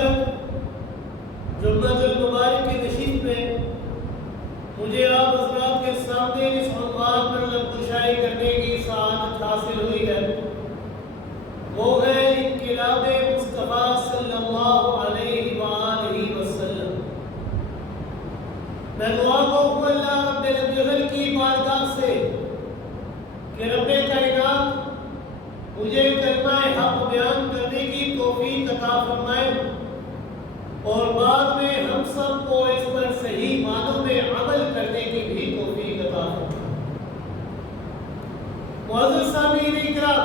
برکت جمعۃ المبارک کی نشست میں مجھے آپ حضرات کے سامنے اس عنوان پر لبگشائی کرنے کی سعادت حاصل ہوئی ہے، وہ ہے انقلاب مصطفیٰ صلی اللہ علیہ وآلہ وسلم۔ میں دعا کو اللہ رب الجلال کی بارگاہ سے کہ رب کائنات مجھے کلمہ حق بیان کرنے کی توفیق عطا فرمائے اور بعد میں ہم سب کو اس پر صحیح معنوں میں عمل کرنے کی بھی توفیق عطا فرمائے۔ معزز سامعین اکرام،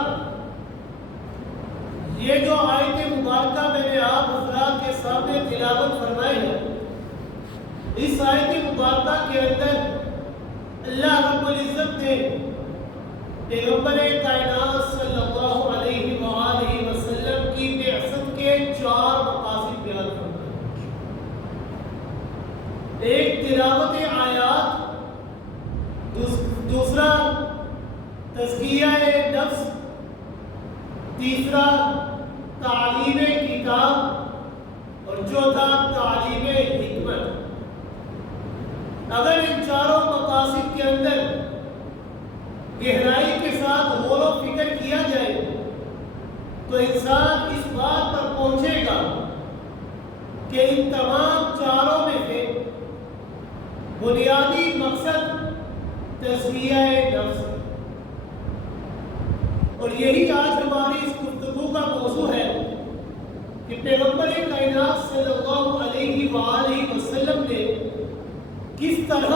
یہ جو آیت مبارکہ میں نے آپ حضرات کے سامنے تلاوت فرمائی ہے، اس آیت مبارکہ کے اندر اللہ رب العزت نے پیغمبر کائنات صلی اللہ علیہ وآلہ وسلم کی بعثت کے 4 مقاصد بیان فرمائے۔ ایک تلاوت آیات، دوسرا تزکیہ نفس، تیسرا تعلیم کتاب اور چوتھا تعلیم حکمت۔ اگر ان 4 مقاصد کے اندر گہرائی کے ساتھ غور و فکر کیا جائے تو انسان اس بات پر پہنچے گا کہ ان تمام 4 میں سے بنیادی مقصد تزکیہ نفس ہے، اور یہی آج ہماری اس گفتگو کا موضوع ہے کہ پیغمبر کائنات صلی اللہ علیہ وآلہ وسلم نے کس طرح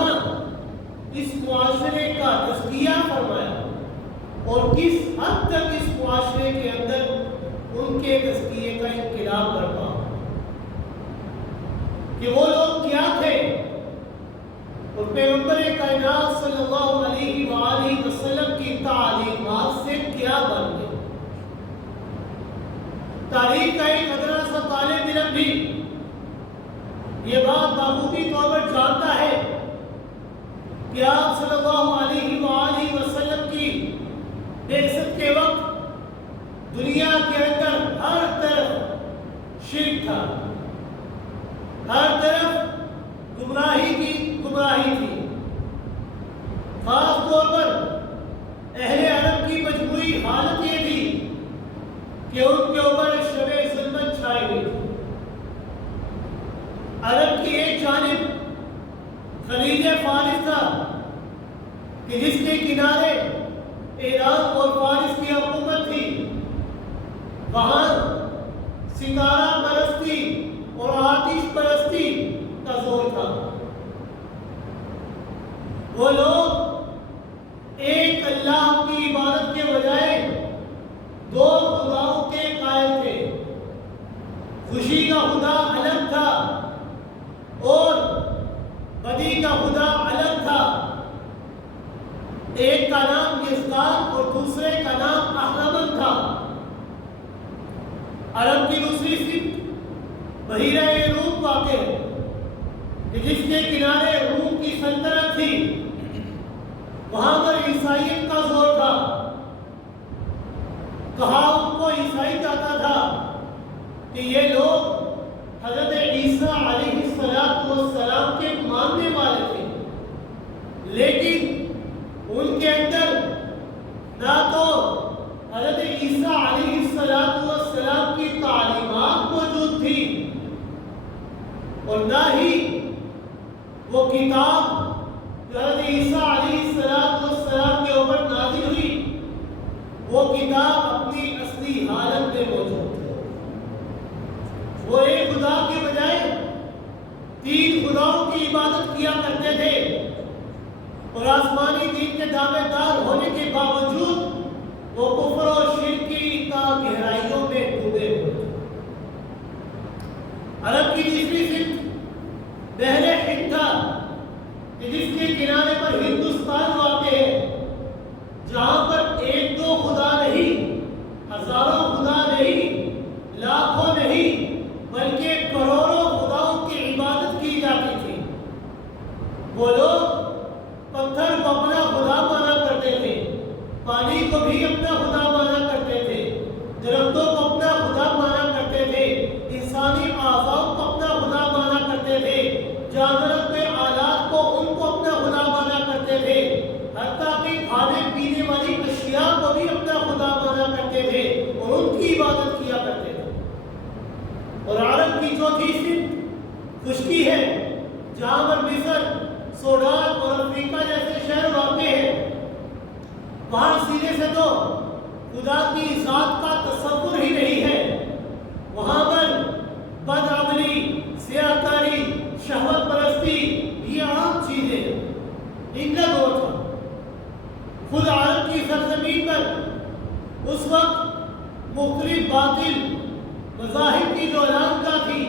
اس معاشرے کا تزکیہ فرمایا اور کس حد تک اس معاشرے کے اندر ان کے تزکیے کا انقلاب برپا کہ وہ لوگ کیا تھے اور پیغمبر کائنات صلی اللہ علیہ وآلہ وسلم کی تعلیمات سے کیا بن گئے۔ تاریخ کا ایک ادنا سا طالب علم بھی یہ بات بخوبی طور پر جانتا ہے کہ آپ صلی اللہ علیہ وآلہ وسلم کی بعثت کے وقت دنیا کے اندر ہر طرف شرک تھا، ہر طرف گمراہی کی گمراہی تھی۔ خاص طور پر اہل عرب کی مجموعی حالت یہ تھی کہ ان کے اوپر شب ظلمت چھائی ہوئی تھی۔ عرب کی ایک جانب خلیج فارس تھا کہ جس کے کنارے عراق اور فارس کی حکومت تھی، وہاں ستارہ پرستی اور آتش پرستی کا زور تھا۔ وہ لوگ ایک اللہ کی عبادت کے بجائے 2 خداؤں کے قائل تھے۔ خوشی کا خدا الگ تھا اور بدی کا خدا الگ تھا۔ ایک کا نام یزدان اور دوسرے کا نام اہرمن تھا۔ عرب کی دوسری سمت بحیرہ روم واقع ہے کہ جس کے کنارے روم کی سلطنت تھی، وہاں پر عیسائیت کا زور تھا۔ کہا ان کو عیسائی کہتا تھا کہ یہ لوگ حضرت عیسیٰ علیہ السلام کے ماننے والے تھے، لیکن ان کے اندر نہ تو حضرت عیسیٰ علیہ السلام کی تعلیمات موجود تھی اور نہ ہی وہ کتاب جو حضرت عیسیٰ علیہ السلام کے اوپر نازل ہوئی، وہ کتاب اپنی اصلی حالت میں موجود ہے۔ وہ ایک خدا کے بجائے 3 خداؤں کی عبادت کیا کرتے تھے اور آسمانی دین کے دعوے دار ہونے کے باوجود وہ کفر اور شرک کی گہرائیوں میں ڈوبے ہوئے تھے۔ عرب کی تیسری سمت بحر ہند تھا کہ جس کے کنارے پر ہندوستان واقع ہے، جہاں پر 1-2 خدا نہیں، ہزاروں خدا نہیں، لاکھوں نہیں، بلکہ کروڑوں خداؤں کی عبادت کی جاتی تھی۔ وہ لوگ پتھر کو اپنا خدا مانا کرتے تھے، چوتھی سمت خشکی ہے، جہاں پر مصر، سوڈان اور افریقہ جیسے شہر واقع ہیں، وہاں سینے سے تو خدا کی ذات کا تصور ہی نہیں ہے، وہاں پر بدعملی، سیاہکاری، شہوت پرستی یہ عام چیزیں ہیں، ان کا دور تھا۔ خود عرب کی سرزمین پر اس وقت مختلف باطل مذاہب کی جو علامتیں تھی،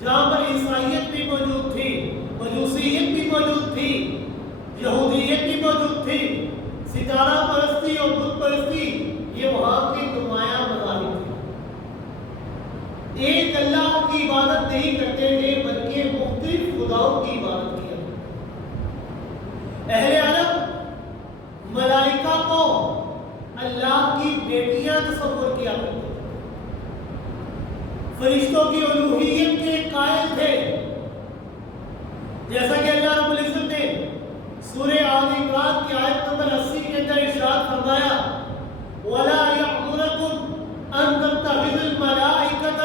جہاں پر عیسائیت بھی موجود تھی، مجوسیت بھی موجود تھی، یہودیت بھی موجود تھی، ستارہ پرستی اور بت پرستی یہ وہاں کے نمایاں مذاہب تھے۔ ایک اللہ کی عبادت نہیں کرتے تھے بلکہ مختلف خداؤں کی عبادت کیا۔ اہل عرب ملائکہ کو اللہ کی بیٹیاں تصور کیا کرتے تھے، فرشتوں کی الوہیت کے قائل تھے، جیسا کہ اللہ رب العزت نے سورہ آل عمران کی آیت نمبر 80 کے اندر ارشاد فرمایا وَلَا يَأْمُرَكُمْ أَن تَتَّخِذُوا الْمَلَائِكَةَ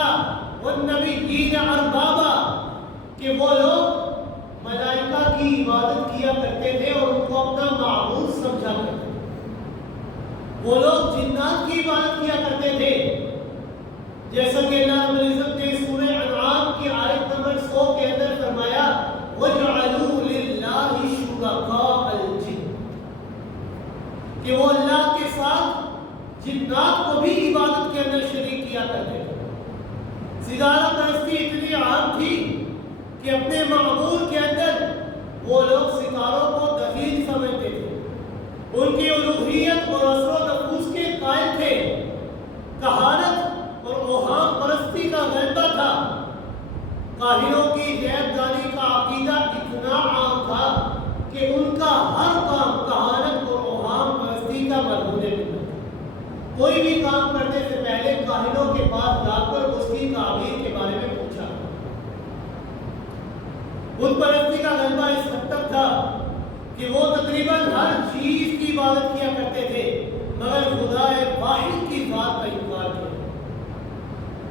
وَالنَّبِيِّينَ أَرْبَابًا، کہ وہ لوگ ملائکہ کی عبادت کیا کرتے تھے اور ان کو اپنا معبود سمجھا کرتے تھے، وہ لوگ جنات کی عبادت کیا کرتے تھے، جیسا کہ اللہ رب العزت نے سورہ انعام کی آیت نمبر 100 کے اندر فرمایا وَجْعَلُوا لِلَّهِ شُرَكَاءَ الْجِنِّ، کہ وہ اللہ کے ساتھ جنات کو بھی عبادت کے اندر شریک کیا کرتے تھے۔ ستارہ پرستی اتنی عام تھی کہ اپنے معبود کے اندر وہ لوگ ستاروں کو دخیل سمجھتے تھے، ان کی الوہیت اور اثر و نفوذ کے قائل تھے، کہانت اور اوہام پرستی کا غلبہ تھا، کاہنوں کی غیب دانی کا عقیدہ اتنا عام تھا کہ ان کا ہر کام کہانت اور اوہام پرستی کا مرہون بنا تھا۔ کوئی بھی کام کرنے سے پہلے کاہنوں کے پاس جا کر اس کی تعبیر کے بارے میں پوچھا۔ بت پرستی کا غلبہ اس حد تک تھا کہ وہ تقریباً ہر چیز کی عبادت کیا کرتے تھے مگر خدا واحد کی ذات کا انکار کیا،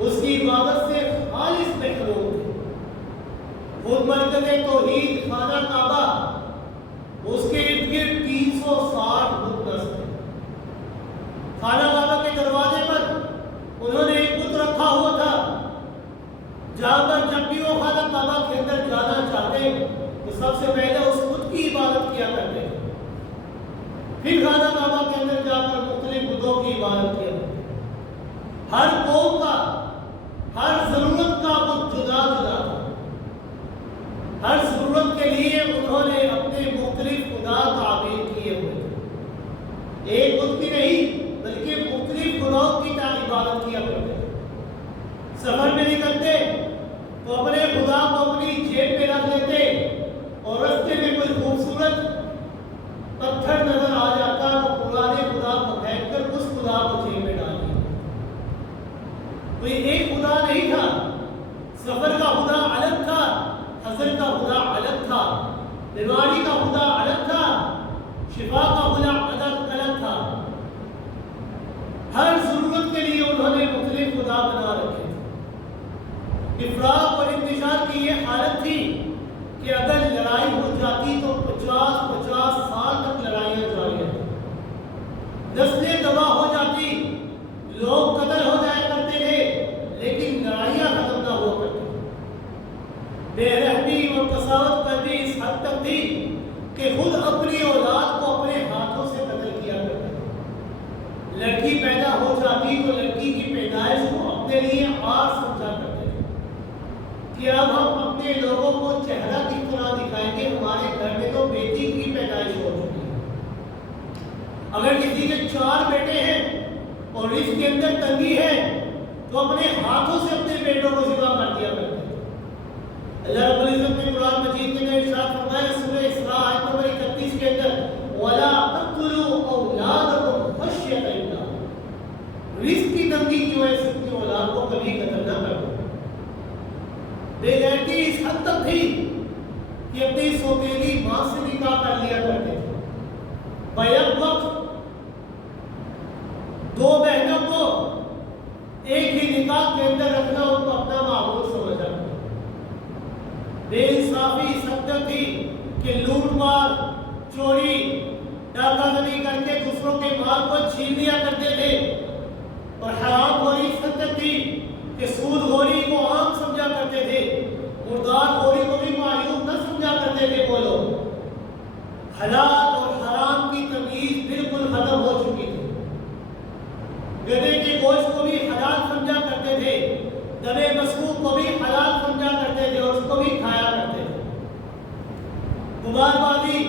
اس کی عبادت سے خالص محروم تھے۔ خود مرکز توحید خانہ کعبہ، اس کے ارد گرد 360 بت نصب تھے۔ خانہ کعبہ کے دروازے پر انہوں نے ایک بت رکھا ہوا تھا، جہاں پر جب بھی وہ خانہ کعبہ کے اندر جانا چاہتے تو سب سے پہلے اس بت کی عبادت کیا کرتے، پھر خانہ کعبہ کے اندر جا کر مختلف بتوں کی عبادت کیا کرتے۔ ہر قوم کا، ہر ضرورت کا بت جدا جدا تھا، ہر ضرورت کے لیے انہوں نے اپنے مختلف خدا تعبیر کیے ہوئے تھے، ایک بت کی نہیں بلکہ مختلف خداؤں کی عبادت کیا کرتے تھے۔ سفر میں نکلتے تو اپنے خدا کو اپنی جیب میں رکھ لیتے اور راستے میں کوئی خوبصورت پتھر نظر آ جاتا تو پرانے خدا کو پھینک کر اس خدا کو جیب میں ڈال دیا۔ کوئی ایک خدا نہیں تھا، سفر کا خدا الگ تھا، حضر کا خدا الگ تھا، بیماری کا خدا الگ تھا، شفا کا خدا الگ تھا۔ ہر ضرورت کے لیے انہوں نے مختلف خدا بنا رکھے تھے۔ افراط اور انتشار کی یہ حالت تھی کہ اگر لڑائی ہو جاتی تو 50 سال تک لڑائیاں جاری رہتی، نسلیں تباہ ہو جاتی، لوگ قتل ہو جایا کرتے تھے لیکن لڑائیاں ختم نہ ہوا کرتی۔ بے رحمی اور قساوت کرنی اس حد تک تھی کہ خود اپنی اولاد کو اپنے ہاتھوں سے قتل کیا کرتا تھا۔ لڑکی پیدا ہو جاتی تو لڑکی کی پیدائش کو اپنے لیے عار سمجھا کرتے تھے کہ اب ہم اپنے لوگوں کو چہرہ کس طرح دکھائیں گے، ہمارے گھر میں تو بیٹی کی پیدائش ہو چکی ہے۔ اگر کسی کے 4 بیٹے ہیں اور اس کے اندر تنگی ہے تو اپنے ہاتھوں سے اپنے بیٹوں کو ذبح کر دیا کرتے تھے۔ اللہ رب العزت نے قرآن مجید میں ارشاد فرمایا سورہ اسراء آیت نمبر 31 کے اندر وَلَا تَقْتُلُوا أَوْلَادَكُمْ خَشْيَةَ إِمْلَاقٍ، رزق کی تنگی کی وجہ سے اپنی اولاد کو کبھی قتل نہ کرو۔ بے غیرتی اس حد تک تھی کہ اپنی سوتیلی ماں سے نکاح کر لیا کرتے تھے۔ بیک وقت 2 بہنوں کو ایک ہی نکاح کے اندر رکھنا ان کو اپنا معبود سمجھا۔ بے انصافی اس حد تک تھی کہ لوٹ مار، چوری، ڈاکہ زنی کر کے دوسروں کے مال کو چھین لیا کرتے تھے، اور حرام خوری اس حد تک تھی کہ سود خوری کو عام سمجھا کرتے تھے، مردار خوری کو بھی معیوب نہ سمجھا کرتے تھے وہ لوگ۔ حلال اور حرام کی تمیز بالکل ختم ہو چکی تھی۔ گدھے کے گوشت کو بھی حلال سمجھا کرتے تھے، دم مسفوح کو بھی حلال سمجھا کرتے تھے اور اس کو بھی کھایا کرتے تھے۔ قمار بازی،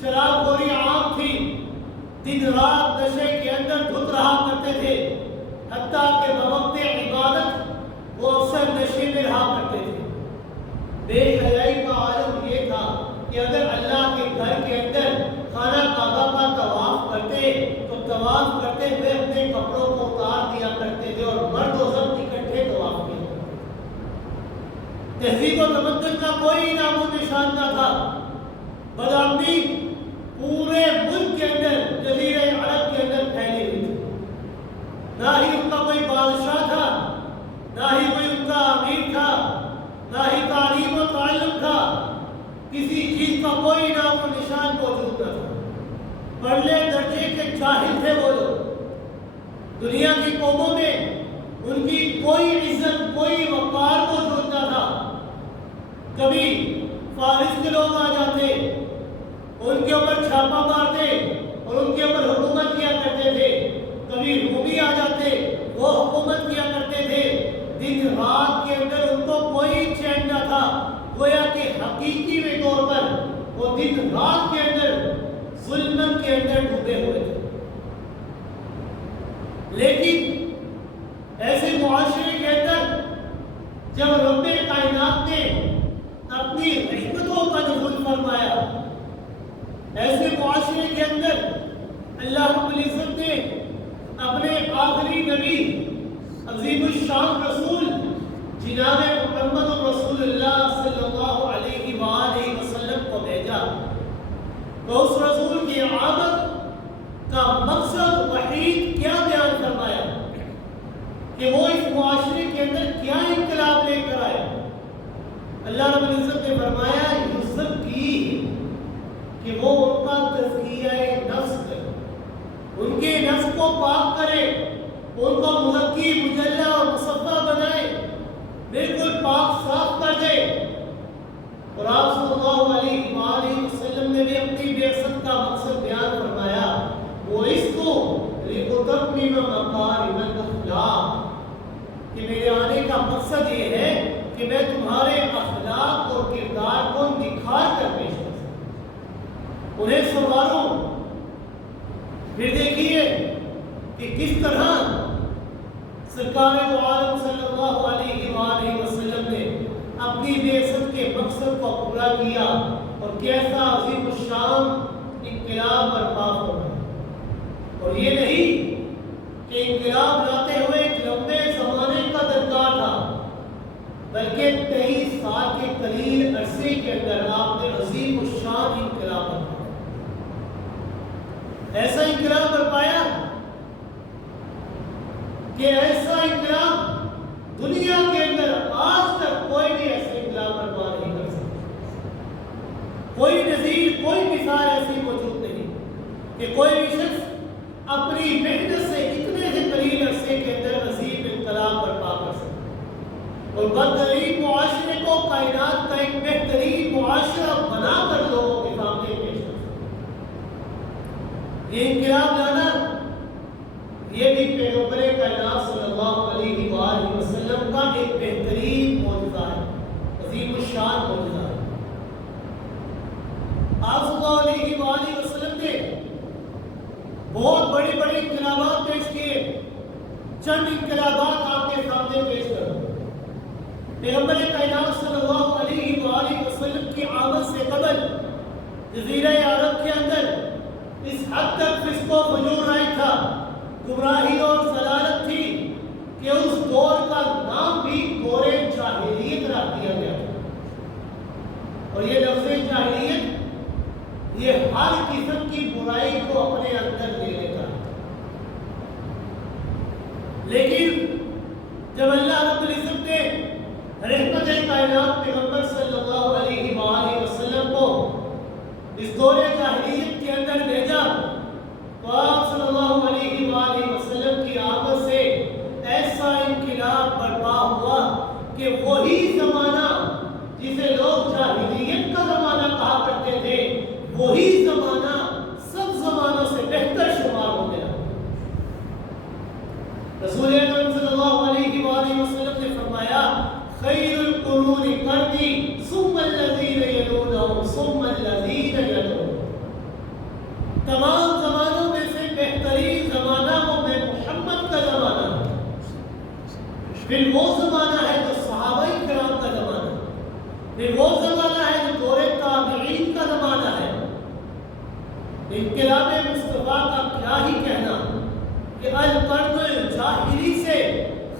شراب خوری عام تھی، دن رات نشے کے اندر دھت رہا کرتے تھے، حتیٰ کہ بوقت عبادت وہ اکثر نشے میں رہا کرتے تھے۔ بے حیائی کا عالم یہ تھا کہ اگر اللہ کے گھر کے اندر خانہ کعبہ کا طواف کرتے تو طواف کرتے ہوئے اپنے کپڑوں کو اتار دیا کرتے تھے اور مرد و زن اکٹھے طواف کیا کرتے تھے۔ تہذیب و تمدن کا کوئی نام و نشان نہ تھا۔ بدآمنی پورے ملک کے اندر، جزیرہ عرب کے اندر پھیلی ہوئی تھی۔ نہ ہی ان کا کوئی بادشاہ تھا، نہ ہی کوئی ان کا امیر تھا، نہ ہی تعلیم و تعلم تھا، کسی چیز کا کوئی نام و نشان موجود نہ تھا۔ پرلے درجے کے جاہل تھے وہ لوگ۔ دنیا کی قوموں میں ان کی کوئی عزت، کوئی وقار موجود نہ تھا۔ کبھی فارس کے لوگ آ جاتے، ان کے اوپر چھاپا مارتے اور ان کے اوپر حکومت کیا کرتے تھے، کبھی رومی آ جاتے، وہ حکومت کیا کرتے تھے۔ دن رات کے اندر ان کو کوئی چین نہ تھا، گویا کہ حقیقی میں طور پر وہ دن رات کے اندر ظلمت کے اندر ڈوبے ہوئے تھے۔ لیکن ایسے معاشرے کے اندر جب رب کائنات نے اپنی رحمتوں کا نزول فرمایا، ایسے معاشرے کے اندر اللہ رب العزت نے اپنے آخری نبی عظیم الشان رسول جناب محمد رسول اللہ صلی اللہ علیہ وآلہ وسلم کو بھیجا، تو اس رسول کی آمد کا مقصد وحید کیا بیان فرمایا کہ وہ اس معاشرے کے اندر کیا انقلاب لے کر آئے۔ اللہ رب العزت نے فرمایا یزکی، کہ وہ ان کا تزکیہ نفس کرے، ان کے نفس کو پاک کرے، ان کو مزکی، مجلہ اور مصفہ بنائے، بالکل پاک صاف کر دے۔ اور آپ صلی اللہ علیہ وآلہ وسلم نے بھی اپنی بعثت کا مقصد بیان فرمایا، وَإِسْتُ لِأُتَمِّمَ مَكَارِمَ الْأَخْلَاقِ، کہ میرے آنے کا مقصد یہ ہے کہ میں تمہارے اخلاق اور کردار کو نکھار کر پیش کر سکوں، انہیں سنواروں۔ پھر دیکھیے کہ کس طرح سرکار دو عالم صلی اللہ علیہ وآلہ وسلم نے اپنی بعثت کے مقصد کو پورا کیا اور کیسا عظیم الشان انقلاب برپا ہوا۔ اور یہ نہیں کہ انقلاب لاتے ہوئے ایک لمبے زمانے کا درکار تھا، بلکہ 23 سال کے قلیل عرصے کے اندر آپ نے عظیم الشان انقلاب برپایا۔ ایسا انقلاب برپایا کہ ایسا انقلاب دنیا کے اندر آج تک کوئی بھی ایسا انقلاب برپا نہیں کر سکتا۔ کوئی نظیر، کوئی مثال ایسی موجود نہیں کہ کوئی بھی شخص اپنی محنت سے اتنے سے قلیل عرصے کے اندر عظیم انقلاب برپا کر سکتا اور بدترین معاشرے کو کائنات کا ایک بہترین معاشرہ بنا کر لوگوں کے سامنے پیش کر سکتا۔ یہ انقلاب لانا یہ بھی پیغمبر کائنات صلی اللہ علیہ وآلہ وسلم کا ایک بہترین معجزہ ہے، عظیم الشان معجزہ ہے۔ آپ صلی اللہ علیہ وآلہ وسلم نے بہت بڑے بڑے انقلابات پیش کیے، چند انقلابات آپ کے سامنے پیش کروں۔ پیغمبر کائنات صلی اللہ علیہ وآلہ وسلم کی آمد سے قبل جزیرہ عرب کے اندر اس حد تک فسق و فجور رائج تھا، گمراہی اور ضلالت تھی کہ اس دور کا نام بھی دور جاہلیت رکھ دیا گیا۔ اور یہ لفظ جاہلیت یہ ہر قسم کی برائی کو اپنے اندر لے لیتا ہے۔ لیکن جب اللہ رب العزت نے رحمت کائنات پیغمبر صلی اللہ رسول اکرم صلی اللہ علیہ وآلہ وسلم نے فرمایا خیر القرون قرنی ثم الذین یلونہم ثم الذین یلونہم، تمام زمانوں میں سے بہترین زمانہ وہ میں محمد کا زمانہ ہے، پھر وہ زمانہ ہے جو صحابہ کرام کا زمانہ ہے، پھر وہ زمانہ ہے جو دور تابعین کا زمانہ ہے۔ انقلاب مصطفیٰ کا کیا ہی کہنا کہ القرن الجاہلی سے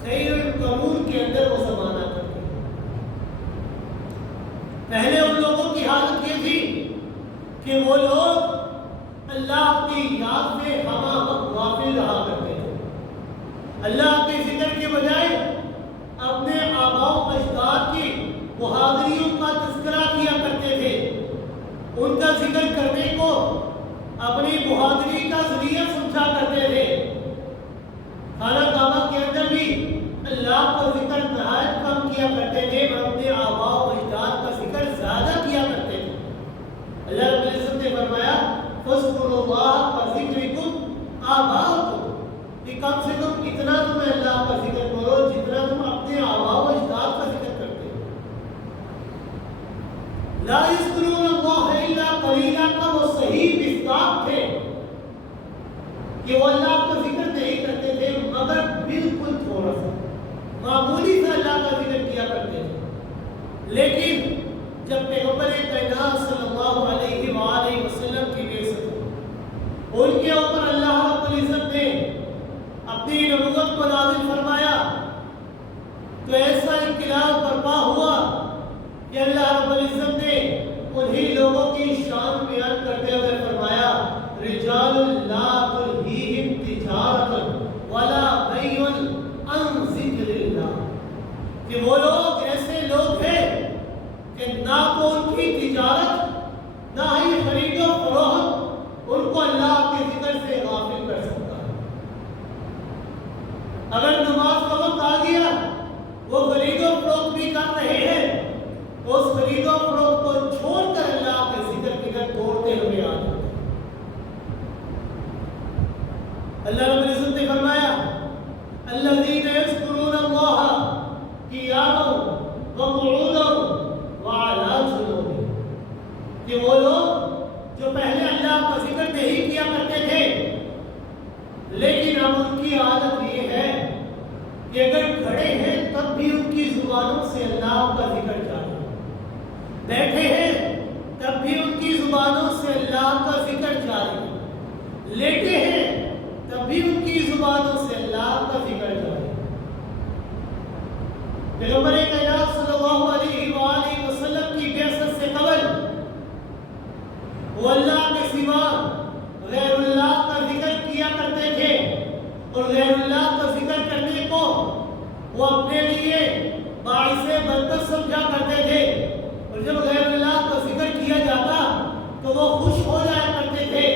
خیر القرون کے اندر وہ زمانہ کرتے ہیں۔ پہلے ان لوگوں کی حالت یہ تھی کہ وہ لوگ اللہ کی یاد میں ہمہ وقت غافل رہا کرتے تھے، اللہ کے ذکر کے بجائے اپنے آباء و اجداد کی بہادریوں کا تذکرہ کیا کرتے تھے، ان کا ذکر کرنے کو اپنی بہادری کا ذریعہ سمجھا کرتے تھے۔ خانہ کعبہ کے اندر بھی اللہ کا ذکر نہایت کم کیا کرتے تھے اور اپنے آباء و اجداد کا ذکر زیادہ کیا کرتے تھے۔ اللہ رب العزت نے فرمایا فاذکروا اللہ کذکرکم آباءکم، کہ کم سے کم اتنا تم اللہ کا ذکر کرو جتنا تم اپنے آباء و اجداد کا ذکر کرتے ہو۔ لا یذکرون اللہ الا قلیلا کا وہ صحیح مصداق تھے کہ وہ اللہ کا ذکر نہیں کرتے تھے مگر بالکل تھوڑا سا، معمولی سا اللہ کا ذکر کیا کرتے تھے۔ لیکن جب پیغمبر کائنات صلی اللہ علیہ وآلہ وسلم کی بعثت ہوئی، ان کے اوپر اللہ رب العزت نے اپنی نبوت کو نازل فرمایا تو ایسا انقلاب برپا ہوا کہ اللہ رب العزت نے انہی لوگوں کی شان بیان کرتے ہوئے فرمایا رجال لا تلہیہم تجارت ولا بیع عن ذکر اللہ، کہ وہ لوگ ایسے لوگ ہیں کہ نہ تو ان کی تجارت نہ ہی خرید و فروخت ان کو اللہ کے ذکر سے غافل کر سکتا ہے۔ اگر نماز کا وقت آ گیا وہ خرید و فروخت بھی کر رہے ہیں تو اس خرید و فروخت کو چھوڑ کر اللہ کے ذکر کی طرف دوڑتے ہوئے آ جاتے ہیں۔ اللہ رب العزت نے فرمایا الذین یذکرون اللہ قیاما وقعودا وعلی جنوبہم، کہ وہ لوگ جو پہلے اللہ کا ذکر نہیں کیا کرتے تھے لیکن اب ان کی عادت یہ ہے کہ اگر کھڑے ہیں تب بھی ان کی زبانوں سے اللہ کا ذکر جاری ہے، بیٹھے ہیں تب بھی ان کی زبانوں سے اللہ کا ذکر جاری ہے، لیٹے ہیں تب بھی ان کی زبانوں سے اللہ کا ذکر جاری ہے۔ پیغمبر کائنات صلی اللہ علیہ وآلہ وسلم کی بعثت سے قبل وہ اللہ کے سوا غیر اللہ کا ذکر کیا کرتے تھے اور غیر اللہ کا ذکر کرنے کو وہ اپنے لیے باعث برکت سمجھا کرتے تھے، اور جب غیر اللہ کا ذکر کیا جاتا تو وہ خوش ہو جایا کرتے تھے،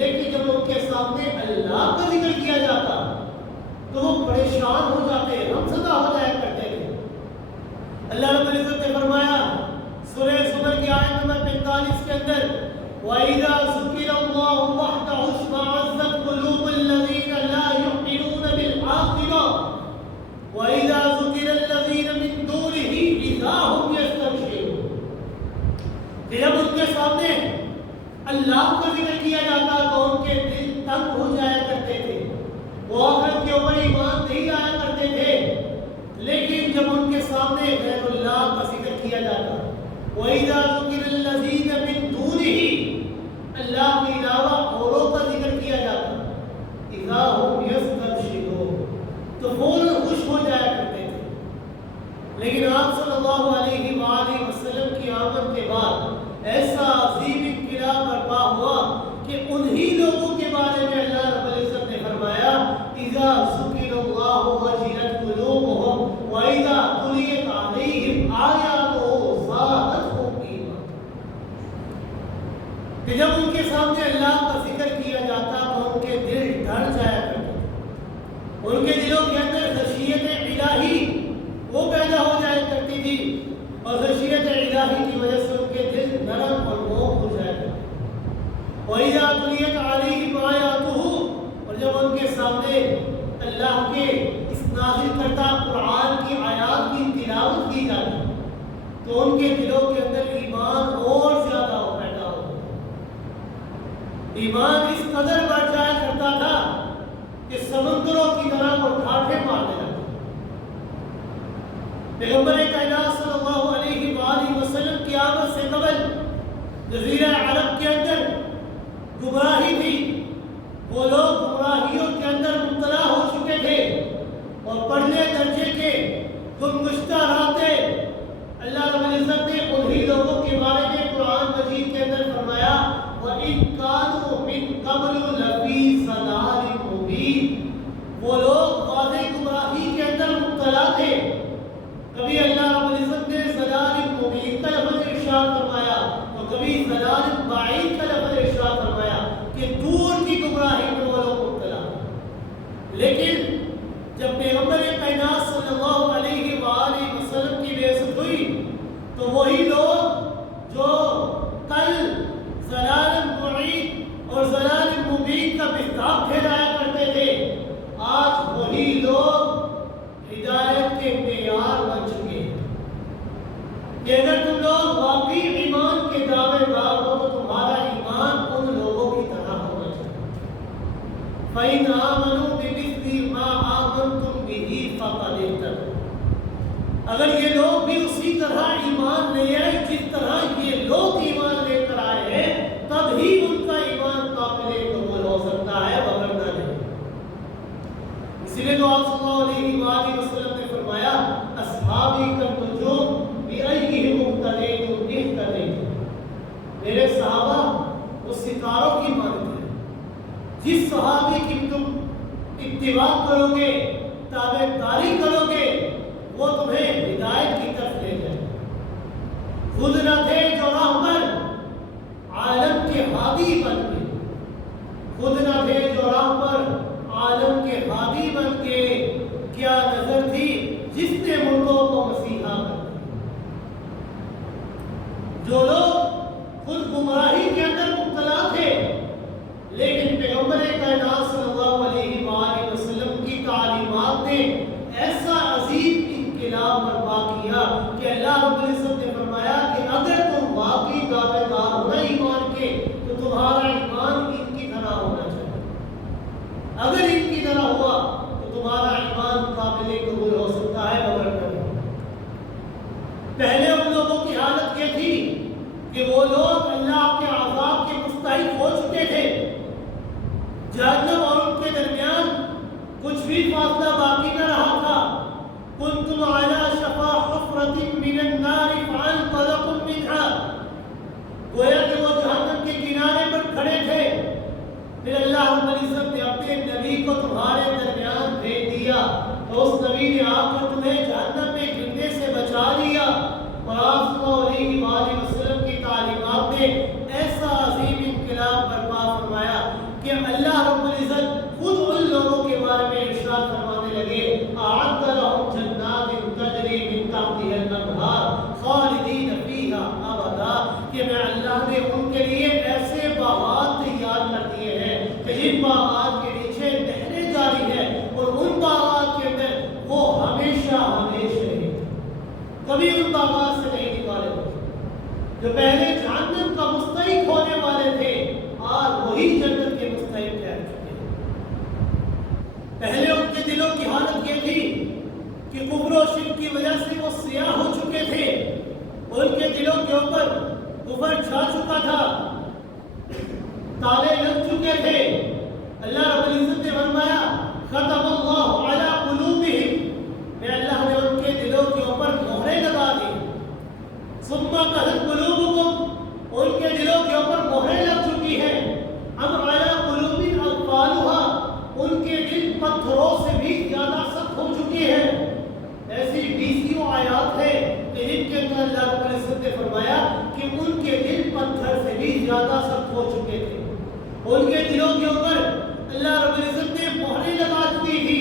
لیکن جب ان کے سامنے اللہ کا ذکر کیا جاتا تو وہ پریشان ہو جاتے، غمزدہ ہو جایا کرتے تھے۔ اللہ رب العزت نے فرمایا سورہ زمر کی آیت نمبر 45 کے اندر وَإِذَا ذُكِرَ اللَّهُ وَحْدَهُ اشْمَأَزَّتْ قُلُوبُ الَّذِينَ لَا يُؤْمِنُونَ بِالْآخِرَةِ وَإِذَا ذُكِرَ الَّذِينَ مِن دُونِهِ إِذَا هُمْ يَسْتَبْشِرُونَ، کہ جب ان کے سامنے اللہ کا ذکر کیا جاتا تو ان کے دل تنگ ہو جایا کرتے تھے، وہ آخرت کے اوپر ایمان نہیں لایا کرتے تھے، لیکن جب ان کے سامنے غیر اللہ کا ذکر کیا جاتا وَإِذَا ذُكِرَ الَّذِينَ مِن دُونِهِ، اللہ کے علاوہ اوروں کا ذکر کیا جاتا اِذَا هُمْ يَسْتَبْشِرُونَ، تو فوراً خوش ہو جایا کرتے تھے۔ لیکن آپ صلی اللہ علیہ وآلہ وسلم کی آمد کے بعد ایسا عظیم انقلاب برپا ہوا کہ انہی لوگوں کے بارے میں اللہ رب العزت نے فرمایا اِذَا ذُكِرَ اللَّهُ وَجِلَتْ قُلُوبُهُمْ وَإِذَا تُلِيَتْ عَلَيْهِمْ آيَاتُهُ زَادَتْهُمْ ایمانا، کہ جب ان کے سامنے اللہ کا ذکر کیا جاتا تو ان کے دل ڈر جایا کرتے تھے، ان کے دلوں کے اندر خشیت الہی وہ پیدا ہو جایا کرتی تھی، اور خشیت الہی کی وجہ سے ان کے دل نرم اور موم ہو جایا کرتے۔ وَإِذَا تُلِيَتْ عَلَيْهِمْ آيَاتُهُ، اور جب ان کے سامنے اللہ کے اس نازل کردہ قرآن کی آیات کی تلاوت کی جاتی تو ان کے دلوں کے اندر ایمان اور زیادہ پیدا ہوتا، ایمان اس قدر بڑھ جایا کرتا تھا کہ سمندروں کی طرح وہ ٹھاٹھے مارنے لگتے۔ پیغمبر کائنات صلی اللہ علیہ وآلہ وسلم کی آمد سے قبل جزیرہ عرب کے اندر گمراہی تھی، وہ لوگ گمراہیوں کے اندر مبتلا ہو چکے تھے اور پڑھنے درجے کے گمگشتہ رہتے۔ اللہ رب العزت نے انہی لوگوں کے بارے میں قرآن مجید کے اندر فرمایا وَإِن كَانُوا مِن قَبْلُ لَفِي ضَلَالٍ مُبِينٍ، وہ لوگ واضح گمراہی کے اندر مبتلا تھے۔ کبھی اللہ رب العزت نے ضلال مبین کا لفظ ارشاد فرمایا تو کبھی ضلال بعید کا لفظ ارشاد فرمایا کہ دور کی گمراہی میں وہ لوگ مبتلا۔ لیکن جب پیغمبر کائنات صلی اللہ علیہ وآلہ وسلم کی بعثت ہوئی تو وہی لوگ جو کل ضلال بعید اور ضلال مبین کا مصداق پھیلایا کرتے تھے، آج وہی لوگ ہدایت کے معیار بن چکے ہیں کہ اگر تم لوگ واقعی ایمان کے دعوے دار ہو تو تمہارا ایمان ان لوگوں کی طرح ہونا چاہیے۔ فَإِنْ آمَنُوا بِمِثْلِ مَا آمَنْتُمْ بِهِ فَقَدِ اهْتَدَوْا، اگر یہ لوگ بھی اسی طرح ایمان لے آئے جس طرح یہ لوگ ایمان لے کر آئے ہیں، تب ہی ان کا ایمان قابل قبول ہو سکتا ہے، ورنہ نہیں۔ اسی لیے تو آپ صلی اللہ علیہ وآلہ وسلم نے فرمایا اصحابی کالنجوم بأیہم اقتدیتم اہتدیتم، میرے صحابہ وہ ستاروں کی مانند ہیں، جس صحابی کی تم اتباع کرو گے، تابعداری کرو گے، وہ تمہیں ہدایت کی طرف لے جائے۔ خود نہ تھے جو راہبر، عالم کے ہادی بن گئے، خود نہ تھے جو راہبر، عالم کے ہادی بن کے کیا نظر تھی جس نے مردوں کو مسیحا کر دیا۔ جو لوگ خود گمراہی کے اندر مبتلا تھے لیکن پیغمبر کائنات صلی اللہ علیہ وآلہ وسلم کی تعلیمات نے ایسا عظیم انقلاب برپا کیا کہ اللہ رب العزت نے فرمایا کہ اگر تم واقعی دعوے دار ہونا ایمان کے تو تمہارا ایمان ان کی طرح ہونا چاہیے، اگر ان کی طرح ہوا تو تمہارا ایمان قابل قبول ہو سکتا ہے، مگر نہیں۔ پہلے ان لوگوں کی حالت یہ تھی کہ وہ لوگ اللہ کے عذاب کے مستحق ہو چکے تھے، جہنم اور ان کے درمیان کچھ بھی فاصلہ باقی نہ رہا تھا۔ کنتم علی شفا حفرۃ من النار فانقذکم منها، گویا کہ وہ جہنم کے کنارے پر کھڑے تھے، پھر اللہ رب العزت نے اپنے نبی کو تمہارے درمیان بھیج دیا تو اس نبی نے آ کر تمہیں جہنم میں گرنے سے بچا لیا۔ اور آپ صلی اللہ علیہ وآلہ وسلم کی تعلیمات نے ایسا عظیم انقلاب برپا فرمایا کہ اللہ رب العزت خود ان لوگوں کے بارے میں ارشاد فرمانے لگے اعد لهم جنات تجری من تحتها الانہار خالدین فیہا ابدا، کہ میں اللہ نے ان کے لیے ایسے باغات تیار کر دیے ہیں کہ جن باغات کے نیچے نہریں جاری ہیں اور ان باغات کے اندر وہ ہمیشہ ہمیشہ رہیں، کبھی ان باغات سے نہیں نکالے ہوئے۔ جو پہلے جہنم کا مستحق ہونے والے تھے آج وہی جنت کے مستحق ٹھہر چکے ہیں۔ پہلے ان کے دلوں کی حالت یہ تھی کہ کفر و شرک کی وجہ سے وہ سیاہ ہو چکے تھے، ان کے دلوں کے اوپر کفر چھا چکا تھا، تالے لگ چکے تھے۔ اللہ رب العزت نے فرمایا ختم اللہ علی قلوبہم، میں اللہ نے ان کے دلوں کے اوپر مہریں لگا دی۔ ثم قست قلوبکم، ان کے دلوں کے اوپر مہریں لگ چکی ہیں۔ ام علی قلوب اقفالها، ان کے دل پتھروں سے بھی زیادہ سخت ہو چکی ہیں۔ ایسی 20 آیات ہیں کہ جن کے اندر اللہ رب العزت نے فرمایا کہ ان کے دل پتھر سے بھی زیادہ سخت ہو چکے تھے، ان کے دلوں کے اوپر اللہ رب العزت نے مہریں لگا دی تھی۔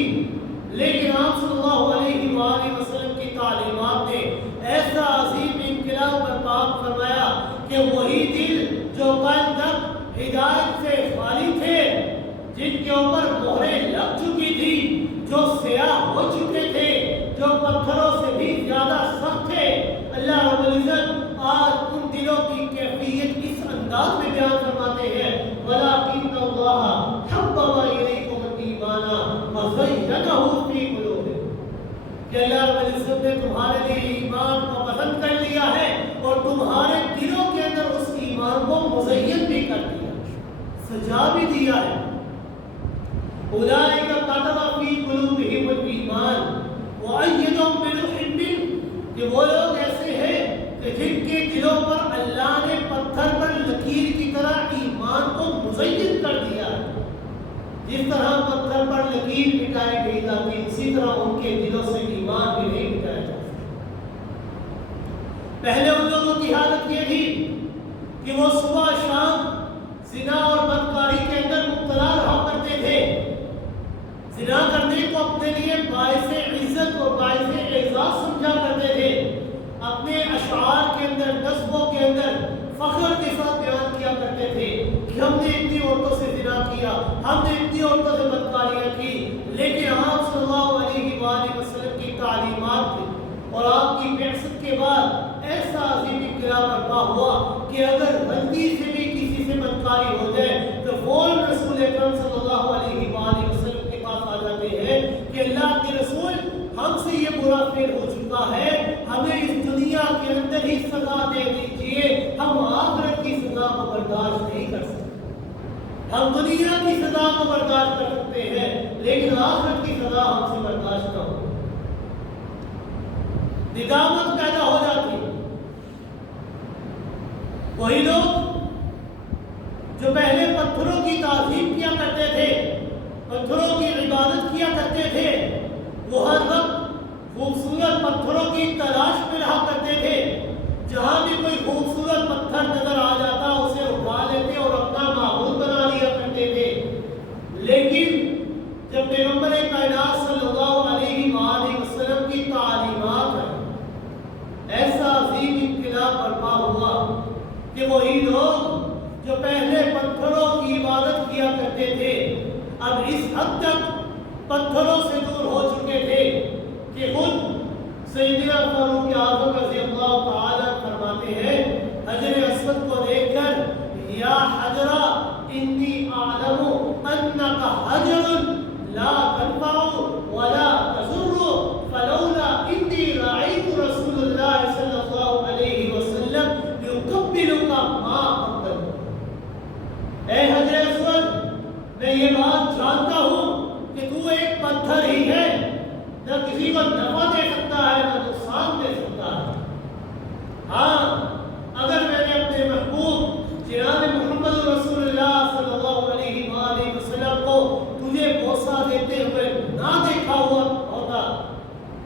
لیکن آپ صلی اللہ علیہ وآلہ وسلم کی تعلیمات نے ایسا عظیم انقلاب برپا فرمایا کہ وہی دل جو کل تک ہدایت سے خالی تھے، جن کے اوپر مہریں لگ چکی تھی، وَزَيَّنَهُ فِي قُلُوبِكُمْ کہ اللہ رب العزت نے تمہارے لیے ایمان کو پسند کر لیا ہے اور تمہارے دلوں کے اندر اس ایمان کو مزین بھی کر دیا، سجا بھی دیا ہے۔ اولئک کتب فی قلوبہم الایمان وأیدہم بروح منہ کہ وہ لوگ ایسے ہیں کہ جن کے دلوں پر اللہ نے پتھر پر لکیر کی طرح ایمان کو مزین کر دیا ہے۔ جس طرح پتھر پر لکیر مٹائی گئی جاتی اسی طرح ان کے دلوں سے ایمان بھی نہیں مٹایا جا سکتا۔ پہلے ان لوگوں کی حالت یہ تھی کہ وہ صبح شام زنا اور بدکاری کے اندر مبتلا رہا کرتے تھے، زنا کرنے کو اپنے لیے باعث عزت اور باعث اعزاز سمجھا کرتے تھے، اپنے اشعار کے اندر نظموں کے اندر فخر کے ساتھ بیان کیا کرتے تھے کہ ہم نے اتنی عورتوں سے زنا کیا، ہم نے اتنی عورتوں سے بدکاریاں کی۔ لیکن آپ صلی اللہ علیہ وآلہ وسلم کی تعلیمات تھی اور آپ کی بعثت کے بعد ایسا عظیم انقلاب برپا ہوا کہ اگر غلطی سے بھی کسی سے بدکاری ہو جائے تو فوراً رسول اکرم صلی اللہ علیہ وآلہ وسلم کے پاس آ جاتے ہیں کہ اللہ کے رسول ہم سے یہ برا فعل ہو چکا ہے، ہمیں اس دنیا کے اندر ہی سزا دے دیجئے، ہم آخرت کی سزا کو برداشت نہیں کر سکتے۔ ہم دنیا کی سزا کو برداشت کر سکتے ہیں لیکن آخرت کی سزا ہم سے برداشت نہ ہو۔ ندامت پیدا ہو جاتی۔ وہی لوگ جو پہلے پتھروں کی تعظیم کیا کرتے تھے، پتھروں کی عبادت کیا کرتے تھے، وہ ہر وقت خوبصورت پتھروں کی تلاش میں رہا کرتے تھے، جہاں بھی کوئی خوبصورت پتھر نظر آ جاتا اسے اٹھا لیتے اور اپنا معبود بنا لیا کرتے تھے۔ لیکن جب پیغمبر کائنات صلی اللہ علیہ وآلہ وسلم کی تعلیمات ہے، ایسا عظیم انقلاب برپا ہوا کہ وہی لوگ جو پہلے پتھروں کی عبادت کیا کرتے تھے اب اس حد تک پتھروں سے دور ہو چکے تھے کہ خود سیدنا فاروق اعظم رضی اللہ تعالیٰ فرماتے ہیں حجر اسود کو دیکھ کر، یا حجرہ انی اعلم انک حجر لا تنفع ولا تضر فلولا انی رأیت رسول اللہ صلی اللہ علیہ وسلم یقبلک ما قبلک۔ اے حجر اسود، میں یہ بات جانتا ہوں کہ تو ایک پتھر ہی ہے، نہ کسی کو نفع دے سکتا ہے نہ نقصان دے سکتا ہے۔ ہاں، اگر میں نے اپنے محبوب جناب محمد رسول اللہ صلی اللہ علیہ وآلہ وسلم کو تجھے بوسہ دیتے ہوئے نہ دیکھا ہوا ہوتا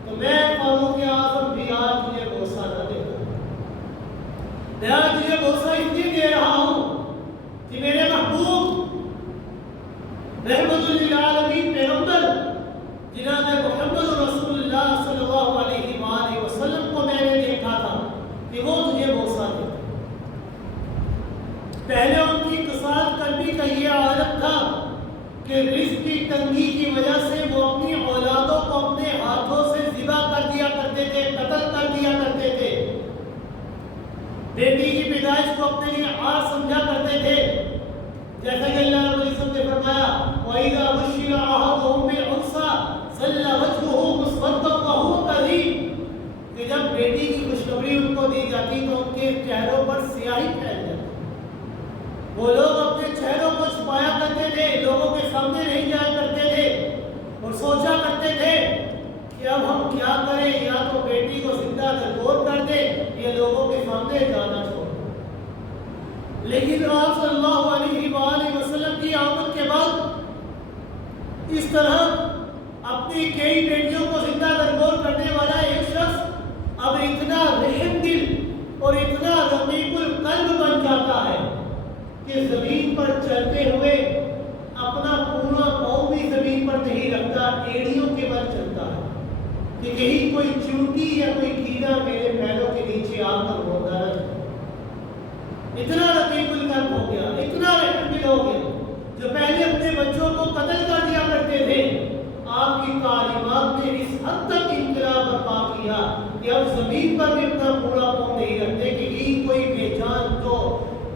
تو میں فاروق اعظم بھی آج تجھے بوسہ نہ دیتا۔ میں آج تجھے بوسہ اس لیے دے رہا ہوں کہ میرے محبوب رحمت للعالمین پیغمبر جناب محمد رسول اللہ صلی اللہ علیہ وآلہ وسلم کو میں نے دیکھا تھا کہ وہ تجھے بوسہ دیتا۔ پہلے ان کی قصاص قلبی کا یہ عادت تھا کہ رزق کی تنگی کی وجہ سے وہ اپنی اولادوں کو اپنے ہاتھوں سے ذبح کر دیا کرتے تھے، قتل کر دیا کرتے تھے، بیٹی کی پیدائش کو اپنے لیے عار سمجھا کرتے تھے، جیسا کہ اللہ رب العزت نے فرمایا وَإِذَا بُشِّرَ أَحَدُهُم بِالْأُنثَىٰ ظَلَّ وَجْهُهُ مُسْوَدًّا وَهُوَ كَظِيمٌ کہ جب بیٹی کی خوشخبری ان کو دی جاتی تو ان کے چہروں پر سیاہی پھیل جاتی۔ وہ لوگ اپنے چہروں کو چھپایا کرتے تھے، لوگوں کے سامنے نہیں جایا کرتے تھے اور سوچا کرتے تھے کہ اب ہم کیا کریں، یا تو بیٹی کو زندہ درگور کر دیں یا لوگوں کے سامنے جانا چھوڑ دیں۔ لیکن آپ صلی اللہ علیہ وآلہ وسلم کی آمد کے بعد اس طرح اپنی کئی بیٹیوں کو زندہ درگور کرنے والا ایک شخص اب اتنا رحم دل اور اتنا رقیق القلب بن جاتا ہے کہ زمین پر چلتے ہوئے اپنا پورا پاؤں بھی زمین پر نہیں رکھتا، ایڑیوں کے بل چلتا ہے کہ کہیں کوئی چونٹی یا کوئی کیڑا میرے پیروں کے نیچے آ کر ہوتا ہے۔ اتنا رقیق القلب ہو گیا، اتنا رحم دل ہو گیا۔ جو پہلے اپنے بچوں کو قتل کر دیا کرتے تھے، آپ کی تعلیمات نے اس حد تک انقلاب برپا کیا کہ اب زمین پر بھی اپنا پورا پاؤں نہیں رکھتے کہ کہیں کوئی بے جان جو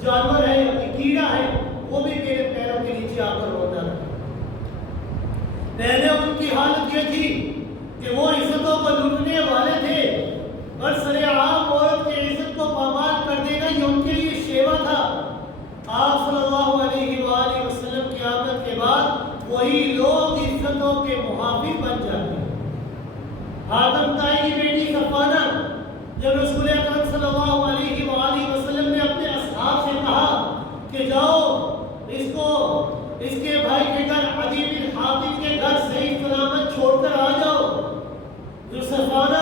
جانور ہے یا کوئی کیڑا ہے وہ بھی میرے پیروں کے نیچے آ کر روتا ہے۔ پہلے ان کی حالت یہ تھی کہ وہ عزتوں کو لوٹنے والے تھے اور سر عام عورت کی عزت کو پامال کر دینا یہ ان کے لیے شیوا تھا۔ آپ صلی اللہ علیہ وآلہ وسلم کی آمد کے بعد وہی لوگ عزتوں کے محافظ بن جاتے ہیں۔ حاتم طائی کی بیٹی صفانہ جب رسول اکرم صلی اللہ علیہ وآلہ وسلم نے اپنے اصحاب سے کہا کہ جاؤ اس کے بھائی کے گھر عدی بن حاتم کے گھر صحیح سلامت چھوڑ کر آ جاؤ، جو صفانہ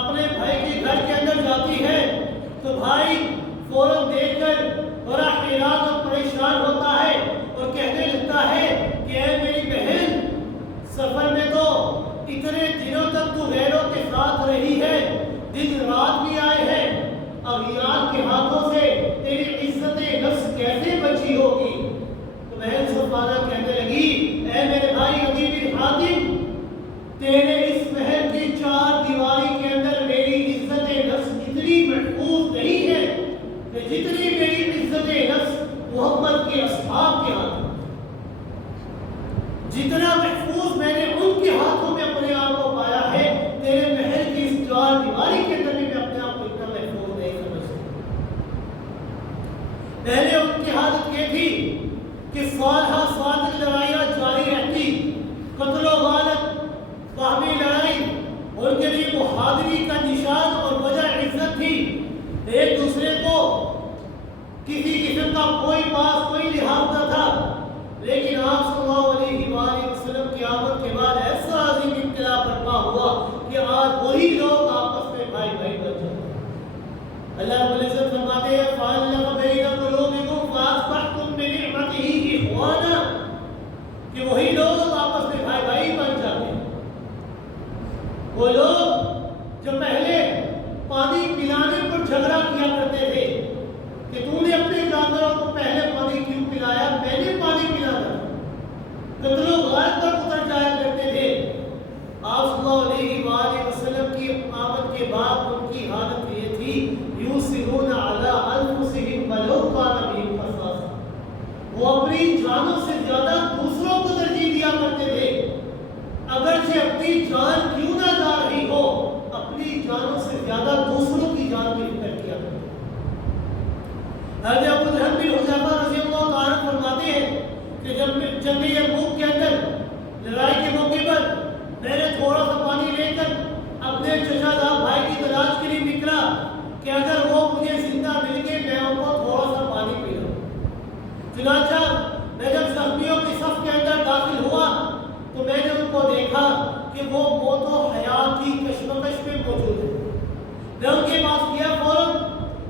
اپنے بھائی کے گھر کے اندر جاتی ہے تو بھائی فوراً دیکھ کر بڑا حیران اور پریشان ہوتا ہے اور کہنے لگتا ہے کہ اے میری بہن، سفر میں تو اتنے دنوں تک تو غیروں کے ساتھ رہی ہے، دن رات بھی آئے ہیں، اغیار کے ہاتھوں سے تیری عزت نفس کیسے بچی ہوگی؟ تو بہن صفانہ کہنے لگی اے میرے بھائی عدی بن حاتم، تیرے اس محل کی چار دیواری کے اندر میری عزت نفس اتنی محفوظ نہیں ہے کہ جتنی میری عزت نفس محمد کے اصحاب کے ہاتھ، جتنا محفوظ میں نے ان کے ہاتھوں میں اپنے آپ کو پایا ہے، تیرے محل کی اس چار دیواری کے اندر بھی میں اپنے آپ کو اتنا محفوظ نہیں سمجھتا۔ پہلے ان کی حالت یہ تھی کہ سال ہر سال تک لڑائیاں جاری رہتی، قتل و غارت، باہمی لڑائی ان کے لیے بہادری کا نشان اور وجہ عزت تھی، ایک دوسرے کو کسی قسم کا کوئی پاس کوئی لحاظ نہ تھا۔ لیکن آپ صلی اللہ علیہ وآلہ وسلم کی آمد کے بعد ایسا عظیم انقلاب برپا ہوا کہ آج وہی لوگ آپس میں بھائی بھائی بن جاتے ہیں۔ اللہ رب العزت فرماتے ہیں فَأَلَّفَ بَيْنَ قُلُوبِكُمْ فَأَصْبَحْتُم بِنِعْمَتِهِ إِخْوَانًا، کہ وہی لوگ آپس میں بھائی بھائی بن جاتے ہیں۔ وہ لوگ جو پہلے پانی پلانے پر جھگڑا کیا کرتے تھے کہ تو نے اپنے جانوروں کو پہلے پانی کیوں پلایا، میں نے پانی پلانا، قتل و غارت پر اتر جایا کرتے تھے۔ آپ صلی اللہ علیہ وآلہ وسلم کی آمد کے بعد ان کی حالت یہ تھی یُؤْثِرُونَ عَلَىٰ أَنفُسِهِمْ وَلَوْ كَانَ بِهِمْ خَصَاصَةٌ، وہ اپنی جانوں سے زیادہ دوسروں کو ترجیح دیا کرتے تھے، اگرچہ اپنی جان کیوں نہ جا رہی ہو، اپنی جانوں سے زیادہ دوسروں کی جان کی فکر کیا کرتے تھے۔ حضرت ابو جہل بن حذیفہ رضی اللہ تعالیٰ فرماتے ہیں کہ جب جنگ یرموک کے اندر لڑائی کے موقع پر میں نے تھوڑا سا پانی لے کر اپنے چچا زاد بھائی کی تلاش کے لیے نکلا کہ اگر وہ مجھے زندہ مل کے میں ان کو تھوڑا سا پانی پلاؤں۔ چنانچہ میں جب زخمیوں کی صف کے اندر داخل ہوا تو میں نے ان کو دیکھا کہ وہ موت و حیات کی کشمکش میں موجود ہیں۔ میں ان کے پاس گیا فوراً